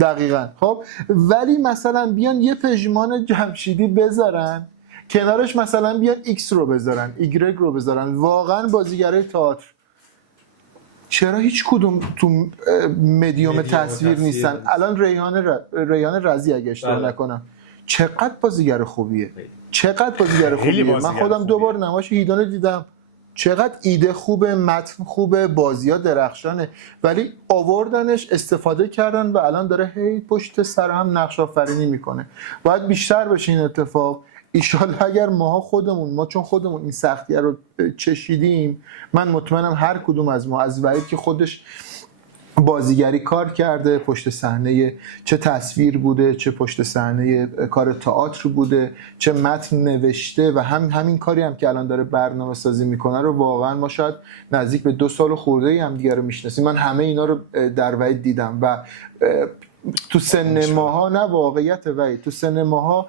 دقیقاً. خب ولی مثلا بیان یه پژمان جمشیدی بذارن کنارش، مثلا بیان ایکس رو بذارن، ایگرگ رو بذارن، واقعا بازیگرای تئاتر، چرا هیچ کدوم تو مدیوم تصویر نیستن؟ الان ریحان رضی اگه اشتباه نکنم چقدر بازیگر خوبیه، چقدر بازیگر خوبیه. من خودم دوبار نمایش هیدانو دیدم، چقدر ایده خوبه، متن خوبه، بازی‌ها درخشانه، ولی آوردنش استفاده کردن و الان داره هی پشت سر هم نقش آفرینی میکنه. باید بیشتر بشه این اتفاق. ایشالله اگر ما چون خودمون این سختیه رو چشیدیم، من مطمئنم هر کدوم از ما، از وحید که خودش بازیگری کار کرده، پشت صحنه چه تصویر بوده، چه پشت صحنه کار تئاتر بوده، چه متن نوشته و همین کاری هم که الان داره برنامه سازی میکنه رو واقعا ما شاید نزدیک به 2 سال خورده‌ای هم دیگه رو میشناسیم. من همه اینا رو در وحید دیدم و تو سن ماها، نه واقعیت وحید، تو سن ماها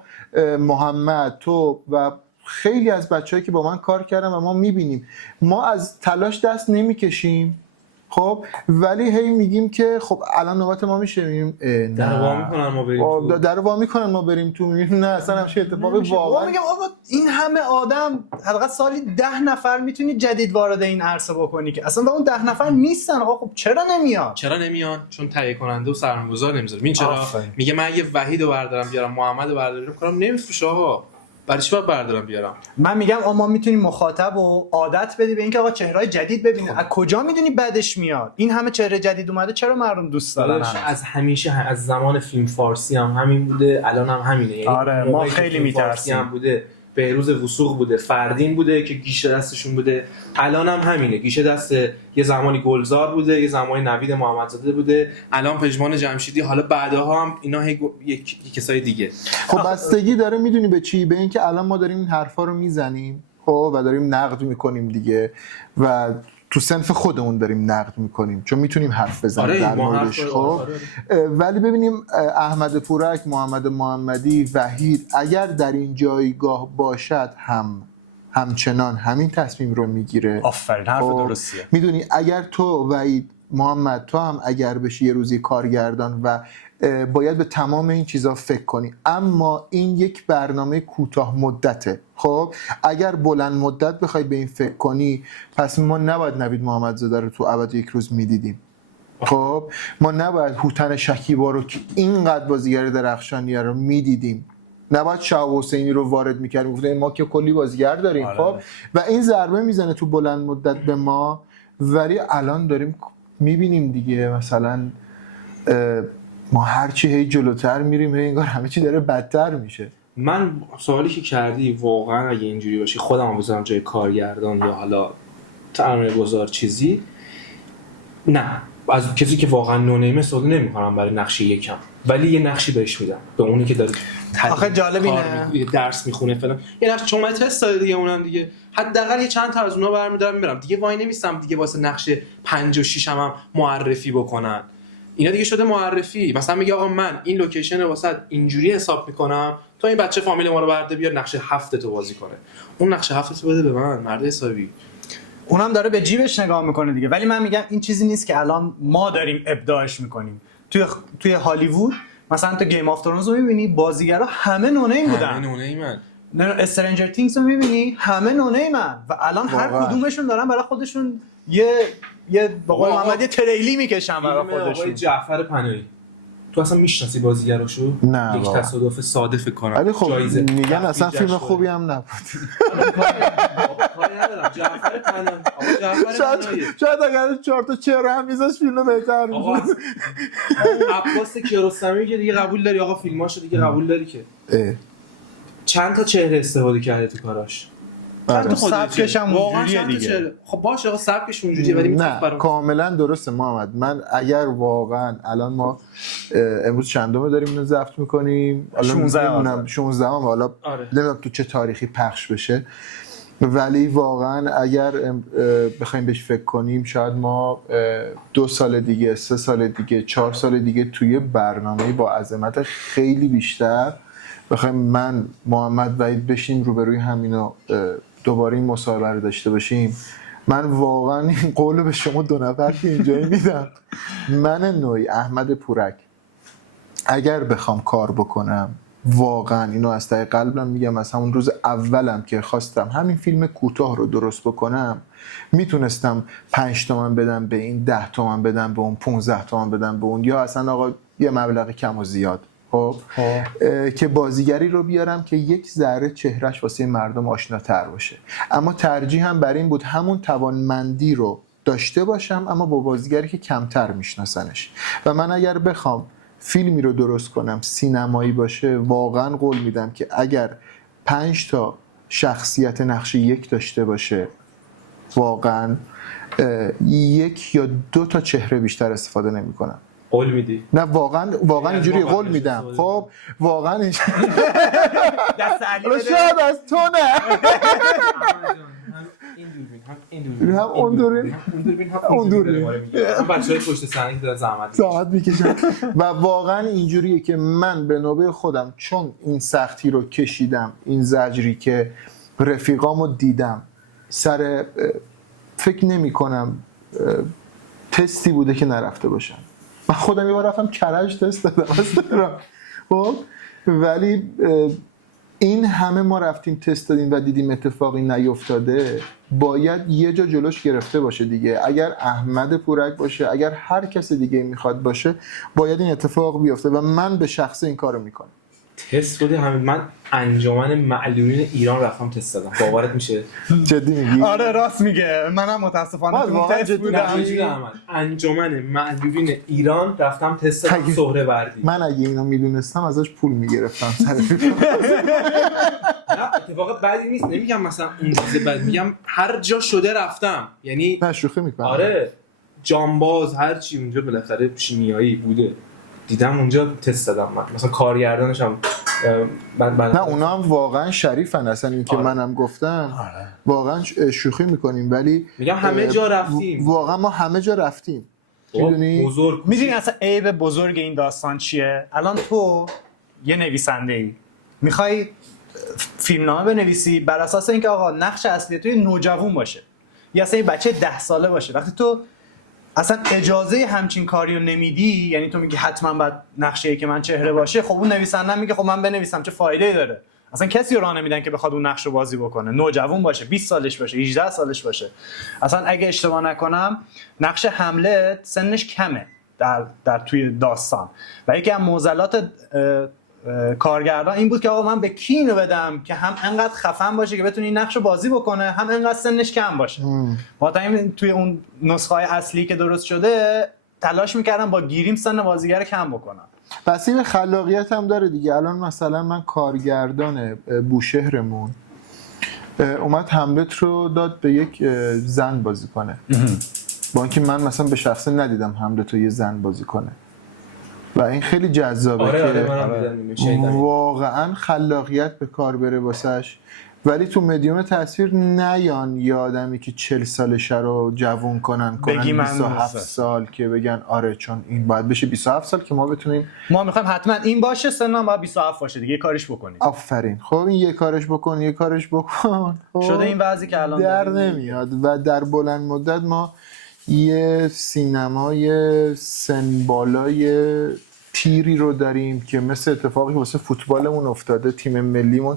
محمد، تو و خیلی از بچه‌هایی که با من کار کردن و ما میبینیم ما از تلاش دست نمیکشیم. خب ولی هی میگیم که خب الان نوبت ما میشه، میگیم در وا میکنن ما بریم تو، میگیم نه اصلا همش اتفاقی واقعا. میگم آقا این همه آدم حداقل سالی 10 نفر میتونی جدید وارد این عرصه بکنی که اصلا اون 10 نفر نیستن. آقا خب چرا نمیان؟ چون تهیه کننده و سرمایه‌گذار نمیذاره. این چرا میگه من یه وحیدو بردارم بیارم، محمدو بردارم کنم نمیفروشه. آقا برای چی باید بردارم بیارم؟ من میگم ما میتونیم مخاطب و عادت بدی به اینکه آقا چهره‌های جدید ببینه. از کجا میدونی بعدش میاد؟ این همه چهره جدید اومده، چرا مردم دوست دارن؟ از همیشه، از زمان فیلم فارسی هم همین بوده، الان هم همینه. یعنی آره ما خیلی میترسیم هم بوده بهروز وثوق بوده، فردین بوده که گیشه دستشون بوده، الان هم همینه، گیشه دست یه زمانی گلزار بوده، یه زمانی نوید محمدزاده بوده، الان پژمان جمشیدی، حالا بعدها هم اینا یک کسای دیگه. خب بستگی داره میدونی به چی؟ به اینکه الان ما داریم این حرفا رو میزنیم خب و داریم نقد میکنیم دیگه و تو صنف خودمون داریم نقد میکنیم چون میتونیم حرف بزنیم در موردش خب. ولی ببینیم احمد پورک، محمد محمدی، وحید اگر در این جایگاه باشد همچنان همین تصمیم رو میگیره. آفرین، حرف درستیه. میدونی اگر تو وحید محمد تو هم اگر بشی یه روزی کارگردان و باید به تمام این چیزا فکر کنی، اما این یک برنامه کوتاه مدته. خب اگر بلند مدت بخوای به این فکر کنی پس ما نباید نوید محمدزاده رو تو ابد یک روز میدیدیم. خب ما نباید هوتن شکیبا رو که اینقدر بازیگر درخشانیه رو میدیدیم، نباید شهاب حسینی رو وارد میکردیم گفتیم ما که کلی بازیگر داریم. خب و این ضربه میزنه تو بلند مدت به ما، ولی الان داریم میبینیم دیگه مثلا ما هرچی هی جلوتر میریم هی انگار همه چی داره بدتر میشه. من سوالی که کردی واقعا اگه اینجوری باشه خودم هم بذارم جای کارگردان یا حالا سرمایه‌گذار چیزی، نه از کسی که واقعا نونیمه سوال نمی‌کنم برای نقش یکم، ولی یه نقشی بهش میدم به اونی که داره آخه جالب اینه درس میخونه فلان، یه نقش چون من تست داده دیگه، اونم دیگه حداقل یه چند تا از اونها برمی‌دارم میبرم دیگه، وای نمیستم دیگه واسه نقش 5 و 6 هم معرفی بکنن. اینا دیگه شده معرفی، مثلا میگه آقا من این لوکیشن رو واسه اینجوری حساب میکنم تا این بچه فامیل ما رو برده بیار نقش 7 تو بازی کنه، اون نقش 7 تو بده به من مرد حسابی. اونم داره به جیبش نگاه میکنه دیگه. ولی من میگم این چیزی نیست که الان ما داریم ابداعش میکنیم. توی هالیوود مثلا تو گیم آف ترونز رو میبینی بازیگرا همه نونیم بودن، همه نونیمن. استرنجر تینگز رو میبینی همه نونیمن و الان هر کدومشون دارن برای خودشون یه بقول محمد یه تریلی میکشن برای خودشون. آقای جعفر پناهی تو اصلا میشناسی بازیگراشو؟ نه یک تصادف صادف فکر کنم. ولی خب میگن اصلا فیلم خوبی هم نبود. کاری ندارم جعفر پناهی، آقا جعفر پناهی شاید اگر 4 تا چهره هم میذاش فیلم بهتر آقا میشد. عباس کیارستمی که دیگه قبول داری آقا، فیلماشو دیگه قبول داری که چند تا چهره استفاده کرده تو کاراش. تو سبکش هم اونجوریه دیگه. خب باشه آقا سبکش اونجوریه ولی نه کاملا درسته محمد. من اگر واقعا الان ما امروز چندمه داریم اینو ضبط میکنیم؟ 16 حالا نمیدونم تو چه تاریخی پخش بشه، ولی واقعا اگر بخوایم بهش فکر کنیم شاید ما 2 سال دیگه 3 سال دیگه 4 سال دیگه توی برنامه با عظمت خیلی بیشتر بخوایم من محمد وحید بشیم روبروی همینا دوباره این مصاحبه رو داشته باشیم، من واقعا این قول به شما 2 نفر که اینجایی میدم. من نوعی احمد پورک اگر بخوام کار بکنم واقعا اینو از ته قلبم میگم، از همون روز اولم که خواستم همین فیلم کوتاه رو درست بکنم میتونستم 5 تومن بدم به این، 10 تومن بدم به اون، 15 تومن بدم به اون، یا اصلا آقا یه مبلغ کم و زیاد خب که بازیگری رو بیارم که یک ذره چهرش واسه مردم آشناتر باشه. اما ترجیحم بر این بود همون توانمندی رو داشته باشم اما با بازیگری که کمتر میشناسنش. و من اگر بخوام فیلمی رو درست کنم سینمایی باشه واقعا قول میدم که اگر 5 تا شخصیت نقش یک داشته باشه واقعا 1 یا 2 تا چهره بیشتر استفاده نمی‌کنم. قول میدی؟ نه واقعا اینجوری قول میدم. خب واقعا اینجوری دست علی بده. شاید از تو نه هم اون دوربین هم بچه‌های پشت صحنه که زحمت میکشن و واقعا اینجوریه که من به نوبه خودم چون این سختی رو کشیدم، این زجری که رفیقامو دیدم سر فکر نمی کنم تستی بوده که نرفته باشم. من خودم یه بار رفتم کرج تست دادم خب ولی این همه ما رفتیم تست دادیم و دیدیم اتفاقی نیفتاده، باید یه جا جلوش گرفته باشه دیگه. اگر احمد پورک باشه، اگر هر کس دیگه میخواد باشه، باید این اتفاق بیفته و من به شخص این کارو میکنم. تست بودی همین. من انجمن معلولین ایران رفتم تست دادم. باورت میشه؟ جدی میگی؟ آره راست میگه، منم متاسفانه تو اون تست بودم. انجمن معلولین ایران رفتم تست دادم سهروردی. من اگه اینو میدونستم ازش پول میگرفتم سر نه اتفاق بدی نیست، نمیگم مثلا اون چیز بد، میگم هر جا شده رفتم. یعنی نه شوخی میکنم. آره جانباز هر چی اونجا بالاخره شیمیایی بوده دیدم اونجا تست دادم. من مثلا کارگردانش هم نه اونا هم واقعا شریفن اصلا این که منم گفتم واقعا شوخی میکنیم ولی میگم همه جا رفتیم. واقعا ما همه جا رفتیم. میدونی بزرگ میدونی اصلا عیب بزرگ این داستان چیه؟ الان تو یه نویسنده ای میخوای فیلمنامه بنویسی بر اساس اینکه آقا نقش اصلی توی نوجوان باشه یا اصلا یه بچه 10 ساله باشه. وقتی تو اصلا اجازه همچین کاریو نمیدی، یعنی تو میگی حتما باید نقشه‌ای که من چهره باشه، خب اون نویسنده میگه خب من بنویسم چه فایده‌ای داره؟ اصلا کسی رو راه نمیدن که بخواد اون نقش رو بازی بکنه. نوجوان باشه، 20 سالش باشه، 18 سالش باشه. اصلا اگه اشتباه نکنم نقش هملت سنش کمه در توی داستان و یکی از معضلات کارگردان این بود که آقا من به کی اینو بدم که هم انقدر خفن باشه که بتونه این نقش رو بازی بکنه، هم انقدر سنش کم باشه. این توی اون نسخه‌های اصلی که درست شده تلاش میکردم با گیریم سن بازیگر کم بکنم. پس این خلاقیت هم داره دیگه. الان مثلا من کارگردان بوشهرمون اومد هملت رو داد به یک زن بازی کنه، با اینکه من مثلا به شخصه ندیدم هملت رو یه زن بازی کنه و این خیلی جذابه. که واقعا خلاقیت به کار بره واسش، ولی تو مدیوم تاثیر نیان یه آدمی که 40 سالشه رو جوون کنن 27 سال که بگن آره چون این باید بشه 27 سال که ما بتونیم، ما میخوایم حتما این باشه، سنم باید 27 باشه دیگه، یه کارش بکنید. آفرین. خب این یه کارش بکن خب شده این وضعی که الان در نمیاد و در بلند مدت ما یه سینمای سنبالای پیری رو داریم که مثل اتفاقی واسه فوتبالمون افتاده. تیم ملیمون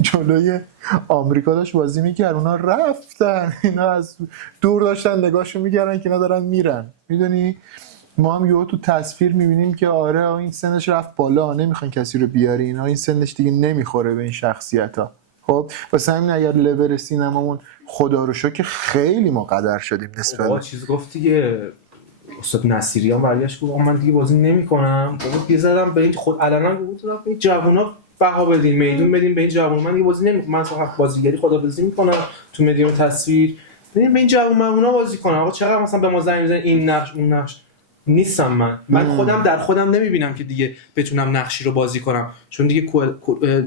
جلوی آمریکا داشت بازی میکرد، اونا رفتن، اینا از دور داشتن نگاهشو میکردن که اینا دارن میرن. میدونی ما هم یهو تو تصویر میبینیم که آره این سنش رفت بالا، نمیخوان کسی رو بیاری، اینا این سنش دیگه نمیخوره به این شخصیتا. خب واسه همین اگر لول سینمامون خدا رو شکر خیلی ما قدر شدیم نسبت به چیز گفت دیگه. استاد نصیریان برگشت گفت من دیگه بازی نمی‌کنم. گفت بیزدم به این خود علنا گفت این جوونا بها بدین، میدون بدین به این جوونا، من دیگه بازی نمی‌کنم. من اصلا بازیگری خدافظی می‌کنم تو مدیوم تصویر. ببین به این جوونا بازی کنم. آقا چقدر مثلا به ما زنگ می‌زنن این نقش اون نقش نیستم. من خودم در خودم نمی‌بینم که دیگه بتونم نقشی رو بازی کنم چون دیگه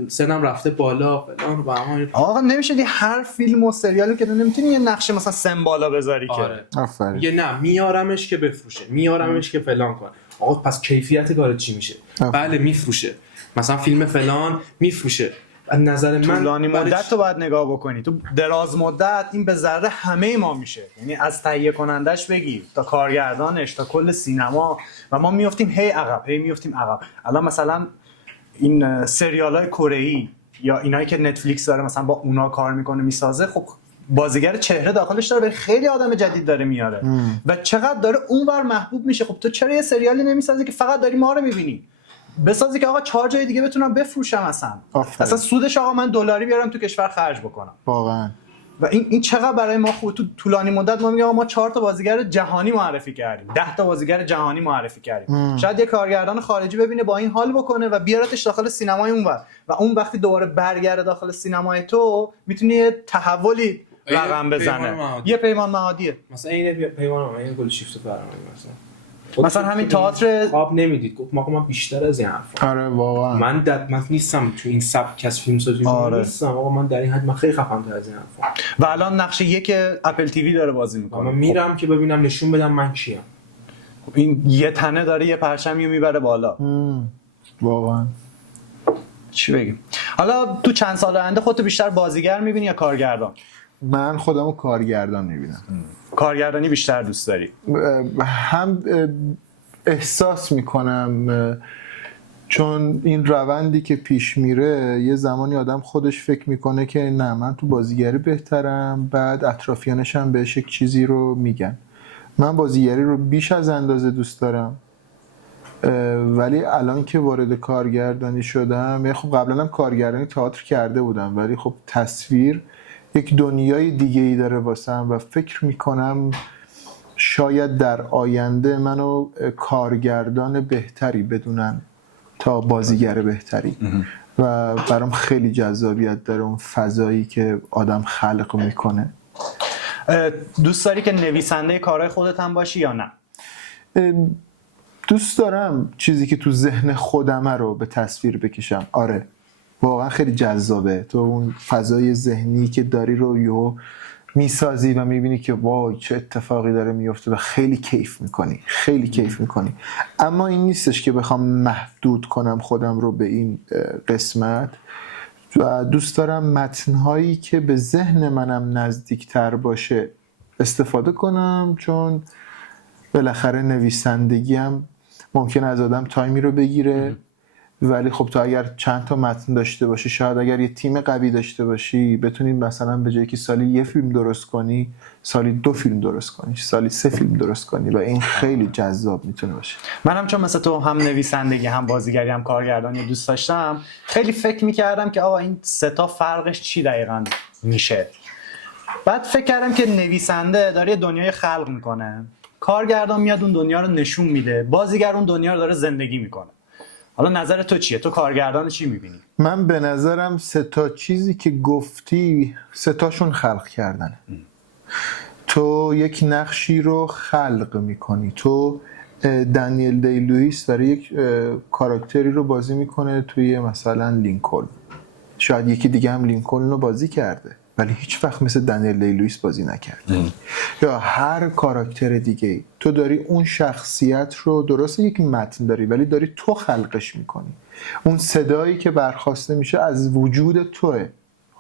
سنم رفته بالا فلان و اما. آقا نمیشه دی هر فیلم و سریالی که نمیتونی یه نقش مثلا سن بالا بذاری آره. که آفرین. یه نه میارمش که بفروشه، میارمش که فلان کنه. آقا پس کیفیت کار چی میشه؟ بله میفروشه، مثلا فیلم فلان میفروشه. از نظر من طولانی مدت تو باید نگاه بکنی، تو دراز مدت این به ذره همه ما میشه، یعنی از تهیه کنندش بگیر تا کارگردانش تا کل سینما و ما میافتیم هی میافتیم عقب. الان مثلا این سریال‌های کره‌ای یا اینایی که نتفلیکس داره مثلا با اونا کار میکنه میسازه، خب بازیگر چهره داخلش داره، خیلی آدم جدید داره میاره و چقدر داره اونور محبوب میشه. خب تو چرا یه سریالی نمیسازی که فقط داری ما رو میبینی؟ بسازی که آقا 4 جای دیگه بتونم بفروشم اصلا سودش آقا من دلاری بیارم تو کشور خرج بکنم واقعا. و این چقدر برای ما خوب. تو طولانی مدت ما میگم ما 4 تا بازیگر جهانی معرفی کردیم، 10 تا بازیگر جهانی معرفی کردیم. شاید یه کارگردان خارجی ببینه با این حال بکنه و بیارتش داخل سینمای اونور و اون وقتی دوباره برگرده داخل سینمای تو میتونی یه تحولی رقم بزنه. یه پیمان معادیه. مثلا این پیمان این گل شیفت فرهنگی مثلا همین تئاتر خواب نمیدید. گفت من بیشتر از این حرفا. آره واقعا من نیستم تو این سبک از فیلم سازی. نیستم آقا، من در این حد من خیلی خفن تر از این حرفا. و الان نقش یک اپل تیوی داره بازی میکنه. من میرم که ببینم نشون بدم من کیم. این یه تنه داره یه پرچمیو میبره بالا. واقعا. چی بگیم؟ حالا تو چند سال آینده خودتو بیشتر بازیگر میبینی یا کارگردان؟ من خودمو کارگردان میبینم. کارگردانی بیشتر دوست داری؟ هم احساس میکنم چون این روندی که پیش میره یه زمانی آدم خودش فکر میکنه که نه من تو بازیگری بهترم، بعد اطرافیانش هم بهش یک چیزی رو میگن. من بازیگری رو بیش از اندازه دوست دارم ولی الان که وارد کارگردانی شدم، یعنی خب قبلا هم کارگردانی تئاتر کرده بودم، ولی خب تصویر یک دنیای دیگه ای داره واسم و فکر میکنم شاید در آینده منو کارگردان بهتری بدونن تا بازیگر بهتری و برام خیلی جذابیت داره اون فضایی که آدم خلق میکنه. دوست داری که نویسنده کارهای خودت هم باشی یا نه؟ دوست دارم چیزی که تو ذهن خودمه رو به تصویر بکشم. آره واقعا خیلی جذابه، تو اون فضای ذهنی که داری رو یهو میسازی و میبینی که وای چه اتفاقی داره میفته و خیلی کیف میکنی. اما این نیستش که بخوام محدود کنم خودم رو به این قسمت و دوست دارم متنهایی که به ذهن منم نزدیکتر باشه استفاده کنم، چون بالاخره نویسندگی هم ممکنه از آدم تایمی رو بگیره، ولی خب تو اگر چند تا متن داشته باشی، شاید اگر یه تیم قوی داشته باشی، بتونی مثلا به جایی که سالی 1 فیلم درست کنی، سالی 2 فیلم درست کنی، سالی 3 فیلم درست کنی و این خیلی جذاب میتونه باشه. منم چون مثل تو هم نویسندگی هم بازیگری هم کارگردانی دوست داشتم، خیلی فکر میکردم که آقا این سه تا فرقش چی دقیقاً میشه. بعد فکر کردم که نویسنده داره دنیای خلق میکنه، کارگردان میاد اون دنیا رو نشون میده، بازیگر اون دنیا رو داره زندگی میکنه. حالا نظر تو چیه؟ تو کارگردان چی میبینی؟ من به نظرم 3 تا چیزی که گفتی 3 تاشون خلق کردنه. تو یک نقشی رو خلق میکنی. تو دنیل دی لوئیس داره یک کاراکتری رو بازی میکنه توی مثلا لینکلن، شاید یکی دیگه هم لینکلن رو بازی کرده ولی هیچ وقت مثل دنیل دی لوئیس بازی نکرده. یا هر کاراکتر دیگه تو داری اون شخصیت رو، درسته یک متن داری ولی داری تو خلقش میکنی، اون صدایی که برخواسته میشه از وجود توه.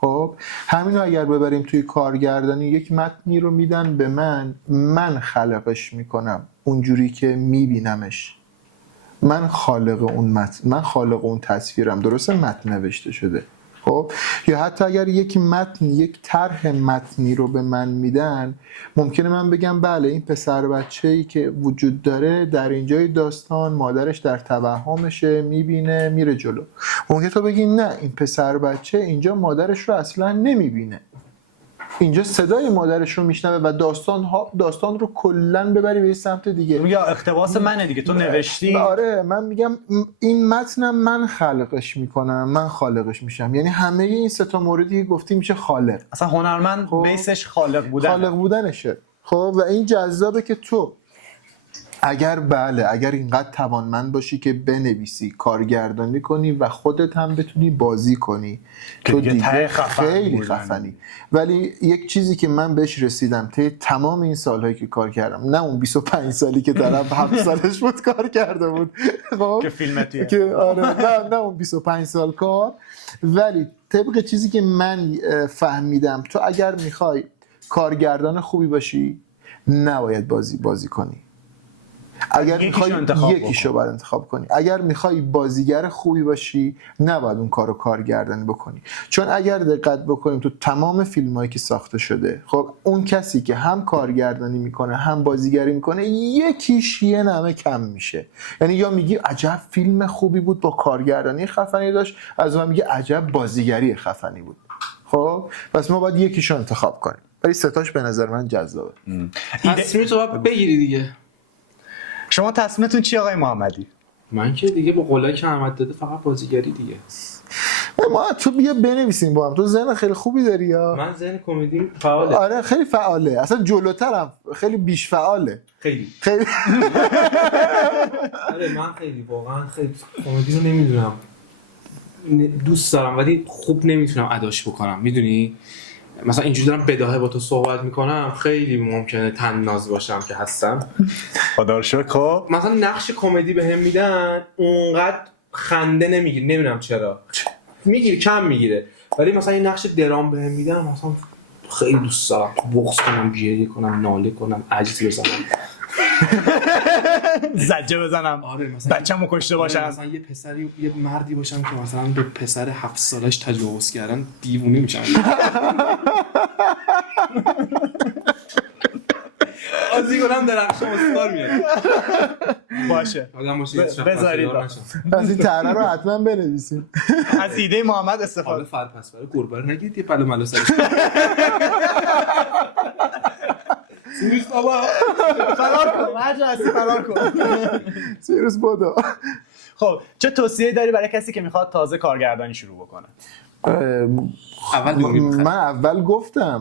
خب همینو اگر ببریم توی کارگردانی، یک متنی رو میدن به من خلقش میکنم اونجوری که میبینمش، من خالق اون متن، من خالق اون تصویرم، درسته متن نوشته شده. خب یا حتی اگر یک متن، یک طرح متنی رو به من میدن، ممکنه من بگم بله این پسر بچه‌ای که وجود داره در اینجای داستان مادرش در توهمشه، میبینه میره جلو. ممکنه تو بگی نه این پسر بچه اینجا مادرش رو اصلا نمیبینه، اینجا صدای مادرش رو میشنوه و داستان رو کلا ببری به سمت دیگه. یا اقتباس منه دیگه، تو نوشتی. آره من میگم این متنم من خلقش میکنم، من خالقش میشم. یعنی همه این 3 تا موردی که گفتی میشه خالق. اصلا هنرمند بیسش خالق بودنشه. خب و این جذابه که تو اگر اینقدر توانمند باشی که بنویسی، کارگردانی کنی و خودت هم بتونی بازی کنی، تو دیگه خیلی خفنی. ولی یک چیزی که من بهش رسیدم طی تمام این سالهایی که کار کردم، نه اون 25 سالی که دارم 7 سالش بود کار کرده بود خب که فیلمتیه که آره نه اون 25 سال کار، ولی طبق چیزی که من فهمیدم تو اگر میخوای کارگردان خوبی باشی نباید بازی کنی. اگر میخوای یکیشو باید انتخاب کنی. اگر میخوای بازیگر خوبی باشی نباید اون کارو کارگردانی بکنی، چون اگر دقت بکنیم تو تمام فیلمایی که ساخته شده، خب اون کسی که هم کارگردانی میکنه هم بازیگری میکنه یکیش یه نمه کم میشه. یعنی یا میگی عجب فیلم خوبی بود با کارگردانی خفنی داشت، از اون میگه عجب بازیگری خفنی بود. خب پس ما باید یکیشو انتخاب کنیم، ولی 3 تاش به نظر من جذابه. تصمیم تو باید بگیری دیگه. شما تصمیمتون چی آقای محمدی؟ من که دیگه با قولایی که احمد داده فقط بازیگری دیگه. ما تو بیا بنویسیم با هم، تو ذهن خیلی خوبی داری یا من ذهن کمدی فعاله. آره خیلی فعاله، اصلا جلوترم، خیلی بیش فعاله. خیلی آره من خیلی واقعا خیلی کمدی رو نمیدونم، دوست دارم ولی خوب نمیتونم اداش بکنم. میدونی مثلا اینجوری دارم بداهه با تو صحبت میکنم، خیلی ممکنه طناز باشم که هستم. خدا رو شکر. خب مثلا نقش کمدی بهم میدن اونقدر خنده نمیگیره، نمیدونم چرا میگیره، کم میگیره، ولی مثلا این نقش درام بهم میدن مثلا خیلی دوست دارم بغض کنم، گریه کنم، ناله کنم، عجز بزنم، زجه بزنم، آره مثلا بچه‌مو کشته باشم، مثلا یه مردی باشم که مثلا به پسر 7 سالش تجاوز کردن دیوونه میشن. بازی کنم درخشان اسکار میاد. باشه آدم باشه بذارید از این طرح رو حتما بنویسیم. از ایده محمد حالا استفاده. فرپس برای گربه رو نگید یه پلو ملو سرش سیریس بابا فرار کن، هر جا هستی فرار کن. سیروس بودو. خب چه توصیه‌ای داری برای کسی که میخواد تازه کارگردانی شروع بکنه؟ اول دومی من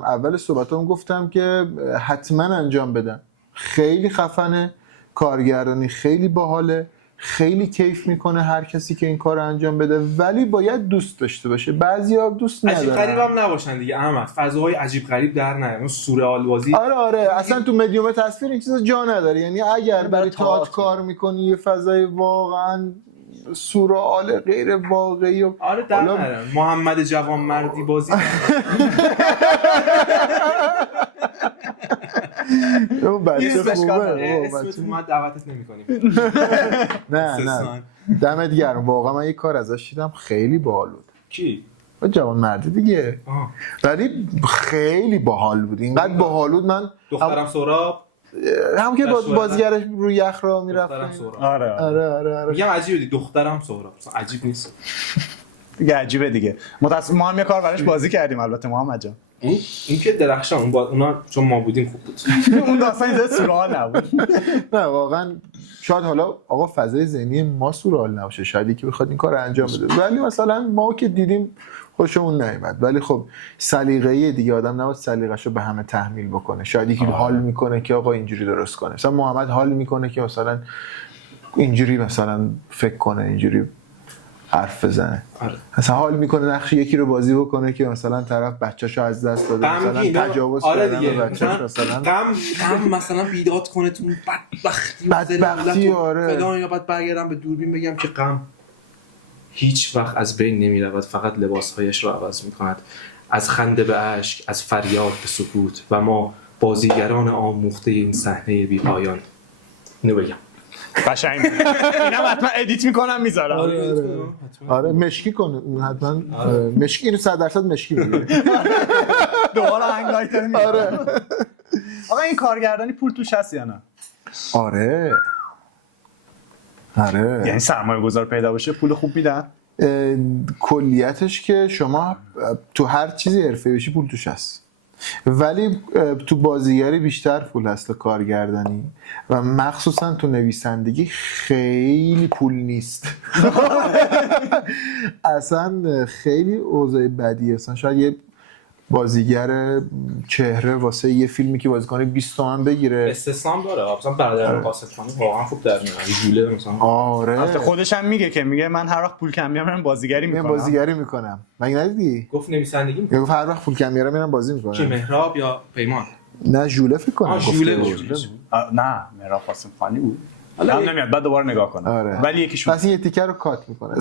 اول صحبتام گفتم که حتما انجام بدن. خیلی خفنه، کارگردانی خیلی باحاله، خیلی کیف میکنه هر کسی که این کار رو انجام بده، ولی باید دوست داشته باشه. بعضیا دوست عجیب غریب ندارن. هم نباشن دیگه احمد، فضاهای عجیب غریب در نیارن، اون سورئال بازی. آره اصلا تو مدیوم تصویر این چیزا جا نداره. یعنی اگر برای تئاتر کار میکنی یه فضای واقعا سورئال غیر واقعی و آره در نیارن. محمد جوانمردی بازی اون بچه خوبه. اسمت ما دعوتت نمی‌کنیم. نه دمت گرم، واقعا من یه کار ازش دیدم خیلی باحال بود. کی؟ جوان مردی دیگه. ولی خیلی باحال بود، اینقدر باحال بود. من دخترم سهراب هم که بازیگرش رو یخ را میرفت. دخترم سهراب. آره میگم عجیبه دیگه، دخترم سهراب عجیب نیست دیگه عجیبه دیگه. متأسفانه ما هم یه کار براش بازی کردیم البته محمد جان. این که درخشان اونا چون ما بودیم خوب بود. اون داستان این سورئال نبود. نه واقعا شاید حالا آقا فضای ذهنی ما سورئال نباشه، شاید یکی بخواد این کار رو انجام بده، ولی مثلا ما که دیدیم خوشمون نیومد. ولی خب سلیقه‌ای دیگه، آدم نباید سلیقه‌شو به همه تحمیل بکنه. شاید یکی حال میکنه که آقا اینجوری درست کنه، مثلا محمد حال میکنه که مثلا اینجوری مثلا فکر کنه، اینجوری حرف بزنه. مثلا حال میکنه نقش یکی رو بازی بکنه که مثلا طرف بچه‌شو از دست داده، مثلا تجاوز کرده به بچه‌ش، مثلا غم مثلا بیداد کنه تو بدبختی آره فلان، یا بعد برگردم به دوربین بگم که غم هیچ وقت از بین نمیرود، فقط لباسهایش را عوض میکند، از خنده به اشک، از فریاد به سکوت، و ما بازیگران آموخته این صحنه بی پایان. اینو بگم قشنگ. اینم حتما ادیت میکنم میذارم. آره مشکی کنه اون حتما. مشکی اینو 100% مشکی بگیره. دوباره هنگایتر میاد. آره آقا این کارگردانی پول توش هست یا نه؟ آره یعنی سرمایه گذار پیدا باشه پول خوب میدن؟ کلیتش که شما تو هر چیزی حرفه‌ای بشی پول توش هست، ولی تو بازیگری بیشتر پول هست تا کارگردانی، و مخصوصا تو نویسندگی خیلی پول نیست. اصلا خیلی اوضاع بدیه. اصلا شاید یه بازیگر چهره واسه یه فیلمی که بازی کنه 20 تومن بگیره. استثنام داره مثلا برادر قاسم‌خانی واقعا خوب در میاد. جوله مثلا آره البته خودش هم میگه من هر وقت پول کم میارم میرم بازیگری میکنم. بازیگری میکنم. مگه ندیدی؟ گفت نویسندگی میکنه. گفت هر وقت پول کم میارم میرم بازی میکنم. کی، مهراب یا پیمان؟ نه ژوله فکر کنم. ژوله بود. نه مهراب قاسم‌خانی بود. حالا نمیاد بعد دوباره نگاه کنم. آره. ولی یکیشون پس این یه تیکر رو کات میکنه.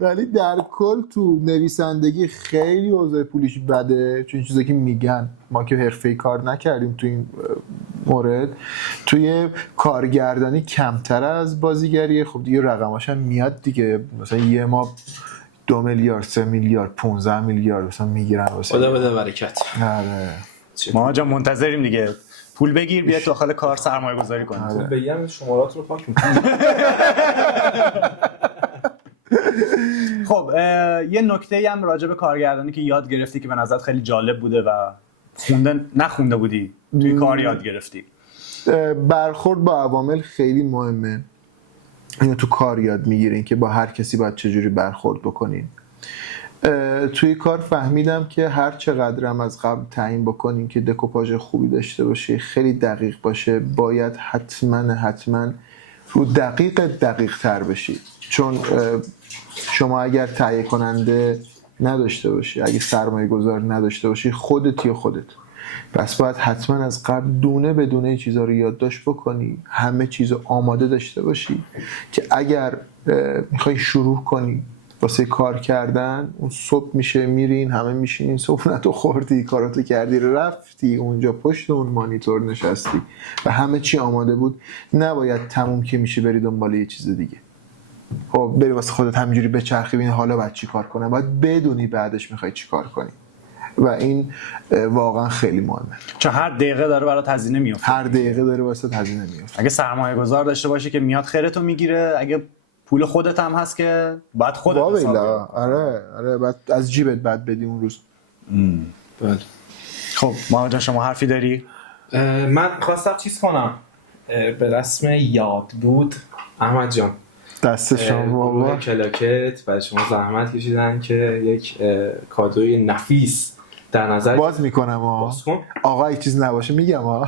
ولی در کل تو نویسندگی خیلی اوضاع پولیش بده، چون چیزایی که میگن ما که حرفه‌ای کار نکردیم تو این مورد. توی کارگردانی کمتر از بازیگری. خب دیگه رقماش هم میاد دیگه، مثلا یه ما 2 میلیارد 3 میلیارد 15 میلیارد مثلا میگیرن واسه. خدا بده برکت. آره ما جا منتظریم دیگه پول بگیر بیا تو داخل کار سرمایه گذاری کن. پول بگیرم شمارات رو پاک میکنم. خب یه نکته‌ای هم راجع به کارگردانی که یاد گرفتی که به نظرت خیلی جالب بوده و نخونده بودی توی کار یاد گرفتی. برخورد با عوامل خیلی مهمه. اینو تو کار یاد میگیرین که با هر کسی باید چجوری برخورد بکنین. توی کار فهمیدم که هر چقدرم از قبل تعیین بکنین که دکوپاژ خوبی داشته باشه، خیلی دقیق باشه، باید حتما رو دقیق تر بشید. چون شما اگر تهیه کننده نداشته باشی، اگه سرمایه گذار نداشته باشی، خودت، پس باید حتما از قبل دونه به دونه چیزا رو یادداشت بکنی، همه چیزو آماده داشته باشی که اگر میخوای شروع کنی واسه کار کردن، اون صبح میشه میرین همه میشینین، صبحونتو خوردی، کاراتو کردی، رفتی اونجا پشت اون مانیتور نشستی و همه چی آماده بود. نباید تموم که میشه بری دنبال یه چیز دیگه. خب بری واسه خودت همینجوری بچرخی ببین حالا باید چی کار کنم. باید بدونی بعدش میخوای چی کار کنی. و این واقعا خیلی مهمه. چون هر دقیقه داره برات هزینه میفته. هر دقیقه داره واسه هزینه میفته. اگه سرمایه گذار داشته باشی که میاد خیرتو میگیره، اگه پول خودت هم هست که بعد خودت حساب والا کنی. آره بعد از جیبت بعد بدی اون روز. بله. خب محمد جان شما حرفی داری؟ من خواستم چیز کنم به رسم یاد بود احمد جان دست شما گروه بابا. کلاکت و شما زحمت کشیدن که یک کادوی نفیس در نظر باز میکنم باز کن. آقا یک چیز نباشه میگم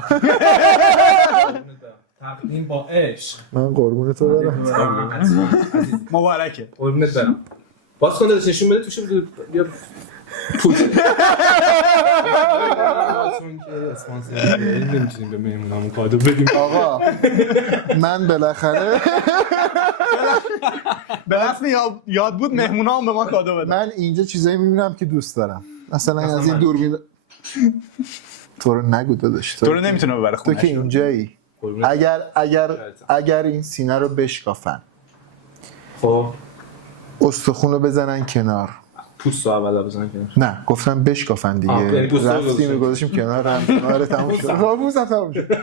تقدیم با عشق. من قربون تو برم. مبارکه. قربونت برم. باز کن داداش نشون بده توش بیا پوچ. چون که اسپانسر نمیتونیم به مهمونامون کادو بدیم. آقا من بالاخره به رسم یاد بود مهمونا هم به ما کادو بدن. من اینجا چیزایی میبینم که دوست دارم. مثلا از این دوربین تو رو نگو داداش، تو رو نمیتونه ببره تو خونش. که اینجایی. اگر این سینه رو بشکافن، خب استخون رو بزنن کنار. پوست رو اولا بزنن کنار. نه گفتم بشکافن دیگه. یعنی پوست رو رفتیم گذاشتیم کنار هم. آره تموم شد. پوستم تموم شد.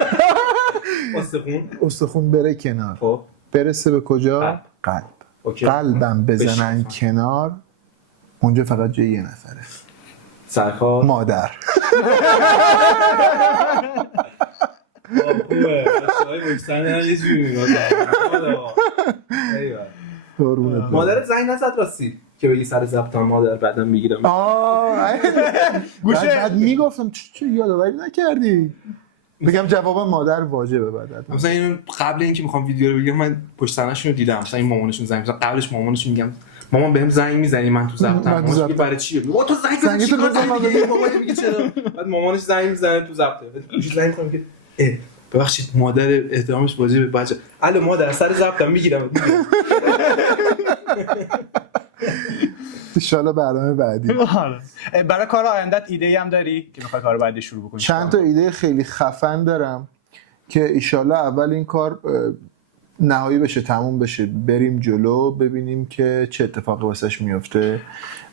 استخون بره کنار. خب برسه به کجا؟ قلب. اوکی. قلبم بزنن بشکافن. کنار، اونجا فقط جای یه نفره. سرکار مادر. خوبه. بچه‌های مجتمع یه جوری میگن. قربونت برم. مادرت زنگ نزد راستی که بگی سر ضبطم مادر بعدم میگیرم. گوشه بعد میگفتم چه یادآوری نکردی؟ بگم جوابم مادر واجبه بعد. مثلا اینو قبل اینکه میخوام ویدیو رو بگیرم من پشت صحنه‌شون رو دیدم. مثلا این مامانشون زنگ می‌زنه، قبلش مامانشون میگم مامان بهم زنگ میزنی من تو ضبطم. مامان میگه برای چیه؟ میگه تو زنگ زدی چیکار داری؟ بابا میگه چرا؟ بعد مامانش زنگ میزنه تو ضبطه. گوشی زنگ می‌کنه میگه ببخشید مادر احترامش واجبه بچه. الو مادر سر ضبطم میگیرم. ان شاءالله برنامه بعدی. برای کار آیندت ایده هم داری که میخوای کار بعدی شروع بکنی؟ چند تا ایده خیلی خفن دارم که ایشالله اول این کار نهایی بشه، تموم بشه، بریم جلو ببینیم که چه اتفاقی واسش میفته.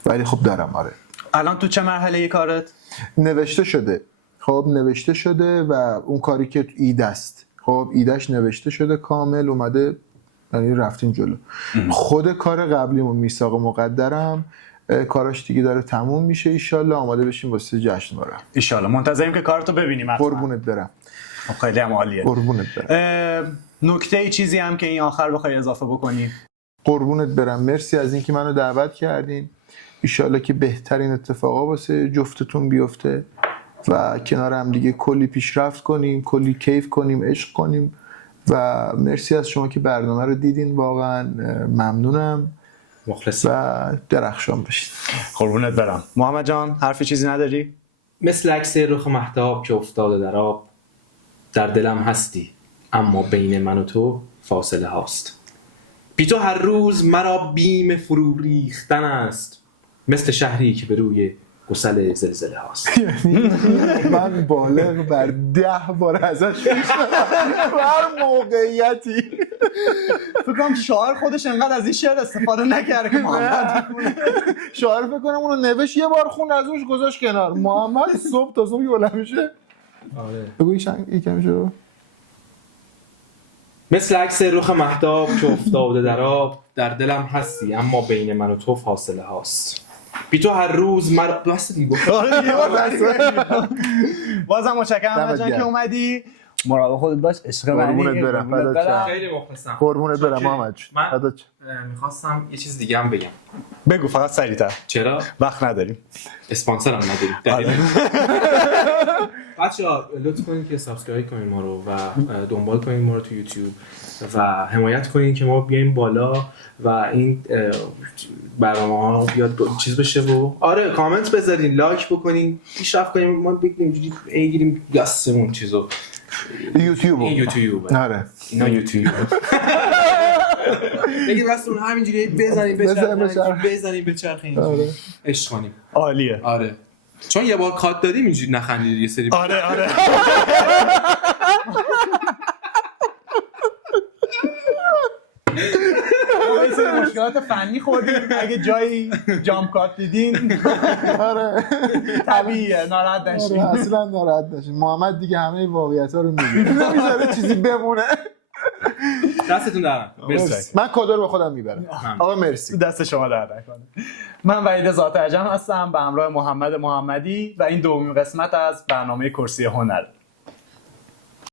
ولی خب دارم. آره الان تو چه مرحله کارت؟ نوشته شده. خب نوشته شده و اون کاری که ایده است، خب ایدهش نوشته شده کامل اومده، یعنی رفتیم جلو. خود کار قبلیمون میثاق مقدرم کاراش دیگه داره تموم میشه، ایشالله آماده بشیم واسه جشنواره. ایشالله منتظریم که کارتو ببینیم. قربونت برم. خیلی هم عالیه. قربونت برم. نکته چیزی هم که این آخر بخوای اضافه بکنی؟ قربونت برم. مرسی از اینکه منو دعوت کردین. ایشالله که بهترین اتفاقا واسه جفتتون بیفته و کنار هم دیگه کلی پیشرفت کنیم، کلی کیف کنیم، عشق کنیم. و مرسی از شما که برنامه رو دیدین، واقعا ممنونم. مخلص و درخشان باشید. قربونت برم. محمد جان حرفی چیزی نداری؟ مثل عکس رخ مهتاب که افتاده در آب، در دلم هستی اما بین من و تو فاصله هاست. بی تو هر روز مرا بیم فرو ریختن است، مثل شهری که به روی گسل زلزله هاست. من بالغ بر 10 بار ازش میشنم هر موقعیتی. فکر کنم شاعر خودش انقدر از این شعر استفاده نکرده که محمد شاعر فکر کنم اونو نوشت یه بار خون از روش گذاشت کنار. محمد صبح تا صبح بلند میشه. آره. بگو یکم شو. مثل عکس رخ مهتاب که افتاده در آب، در دلم هستی اما بین من و تو فاصله هاست. بی تو هر روز مرا بس دیگه. بازم متشکرم محمد جان که اومدی. مراقب خودت باش. عشق منی. قربونت برم. خیلی مخلصم. قربونت برم محمد. من میخواستم یه چیز دیگه هم بگم. بگو فقط سریع‌تر. چرا؟ وقت نداریم. اسپانسر هم نداریم. بچه‌ها لطف کنید که سابسکرایب کنید ما رو و دنبال کنید ما رو تو یوتیوب و حمایت کنید که ما بیایم بالا و این برنامه‌ها بیاد چیز بشه و آره کامنت بذارین، لایک بکنین، پیشرفت کنیم، ما بگیم اینجوری بگیریم دستمون چیزو. یوتیوب. این یوتیوب. آره. اینا یوتیوب. بگید دستمون همینجوری بزنیم به چرخ آره. عشق کنیم. عالیه. آره. چون یه بار کات دادیم اینجوری نخندید یه سری. آره. مشکلات فنی خوردیم. اگه جایی جامپ کات دیدین آره طبیعیه، ناراحت نشین. آره اصلا ناراحت نشین. محمد دیگه همه واقعیت‌ها رو میگه، نمیذاره چیزی بمونه. دستتون درم. مرسی. من کادو رو به خودم میبرم. آقا مرسی. دست شما درد نکنه. من وحید ذات عجم هستم به همراه محمد محمدی و این دومین قسمت از برنامه کرسی هنر.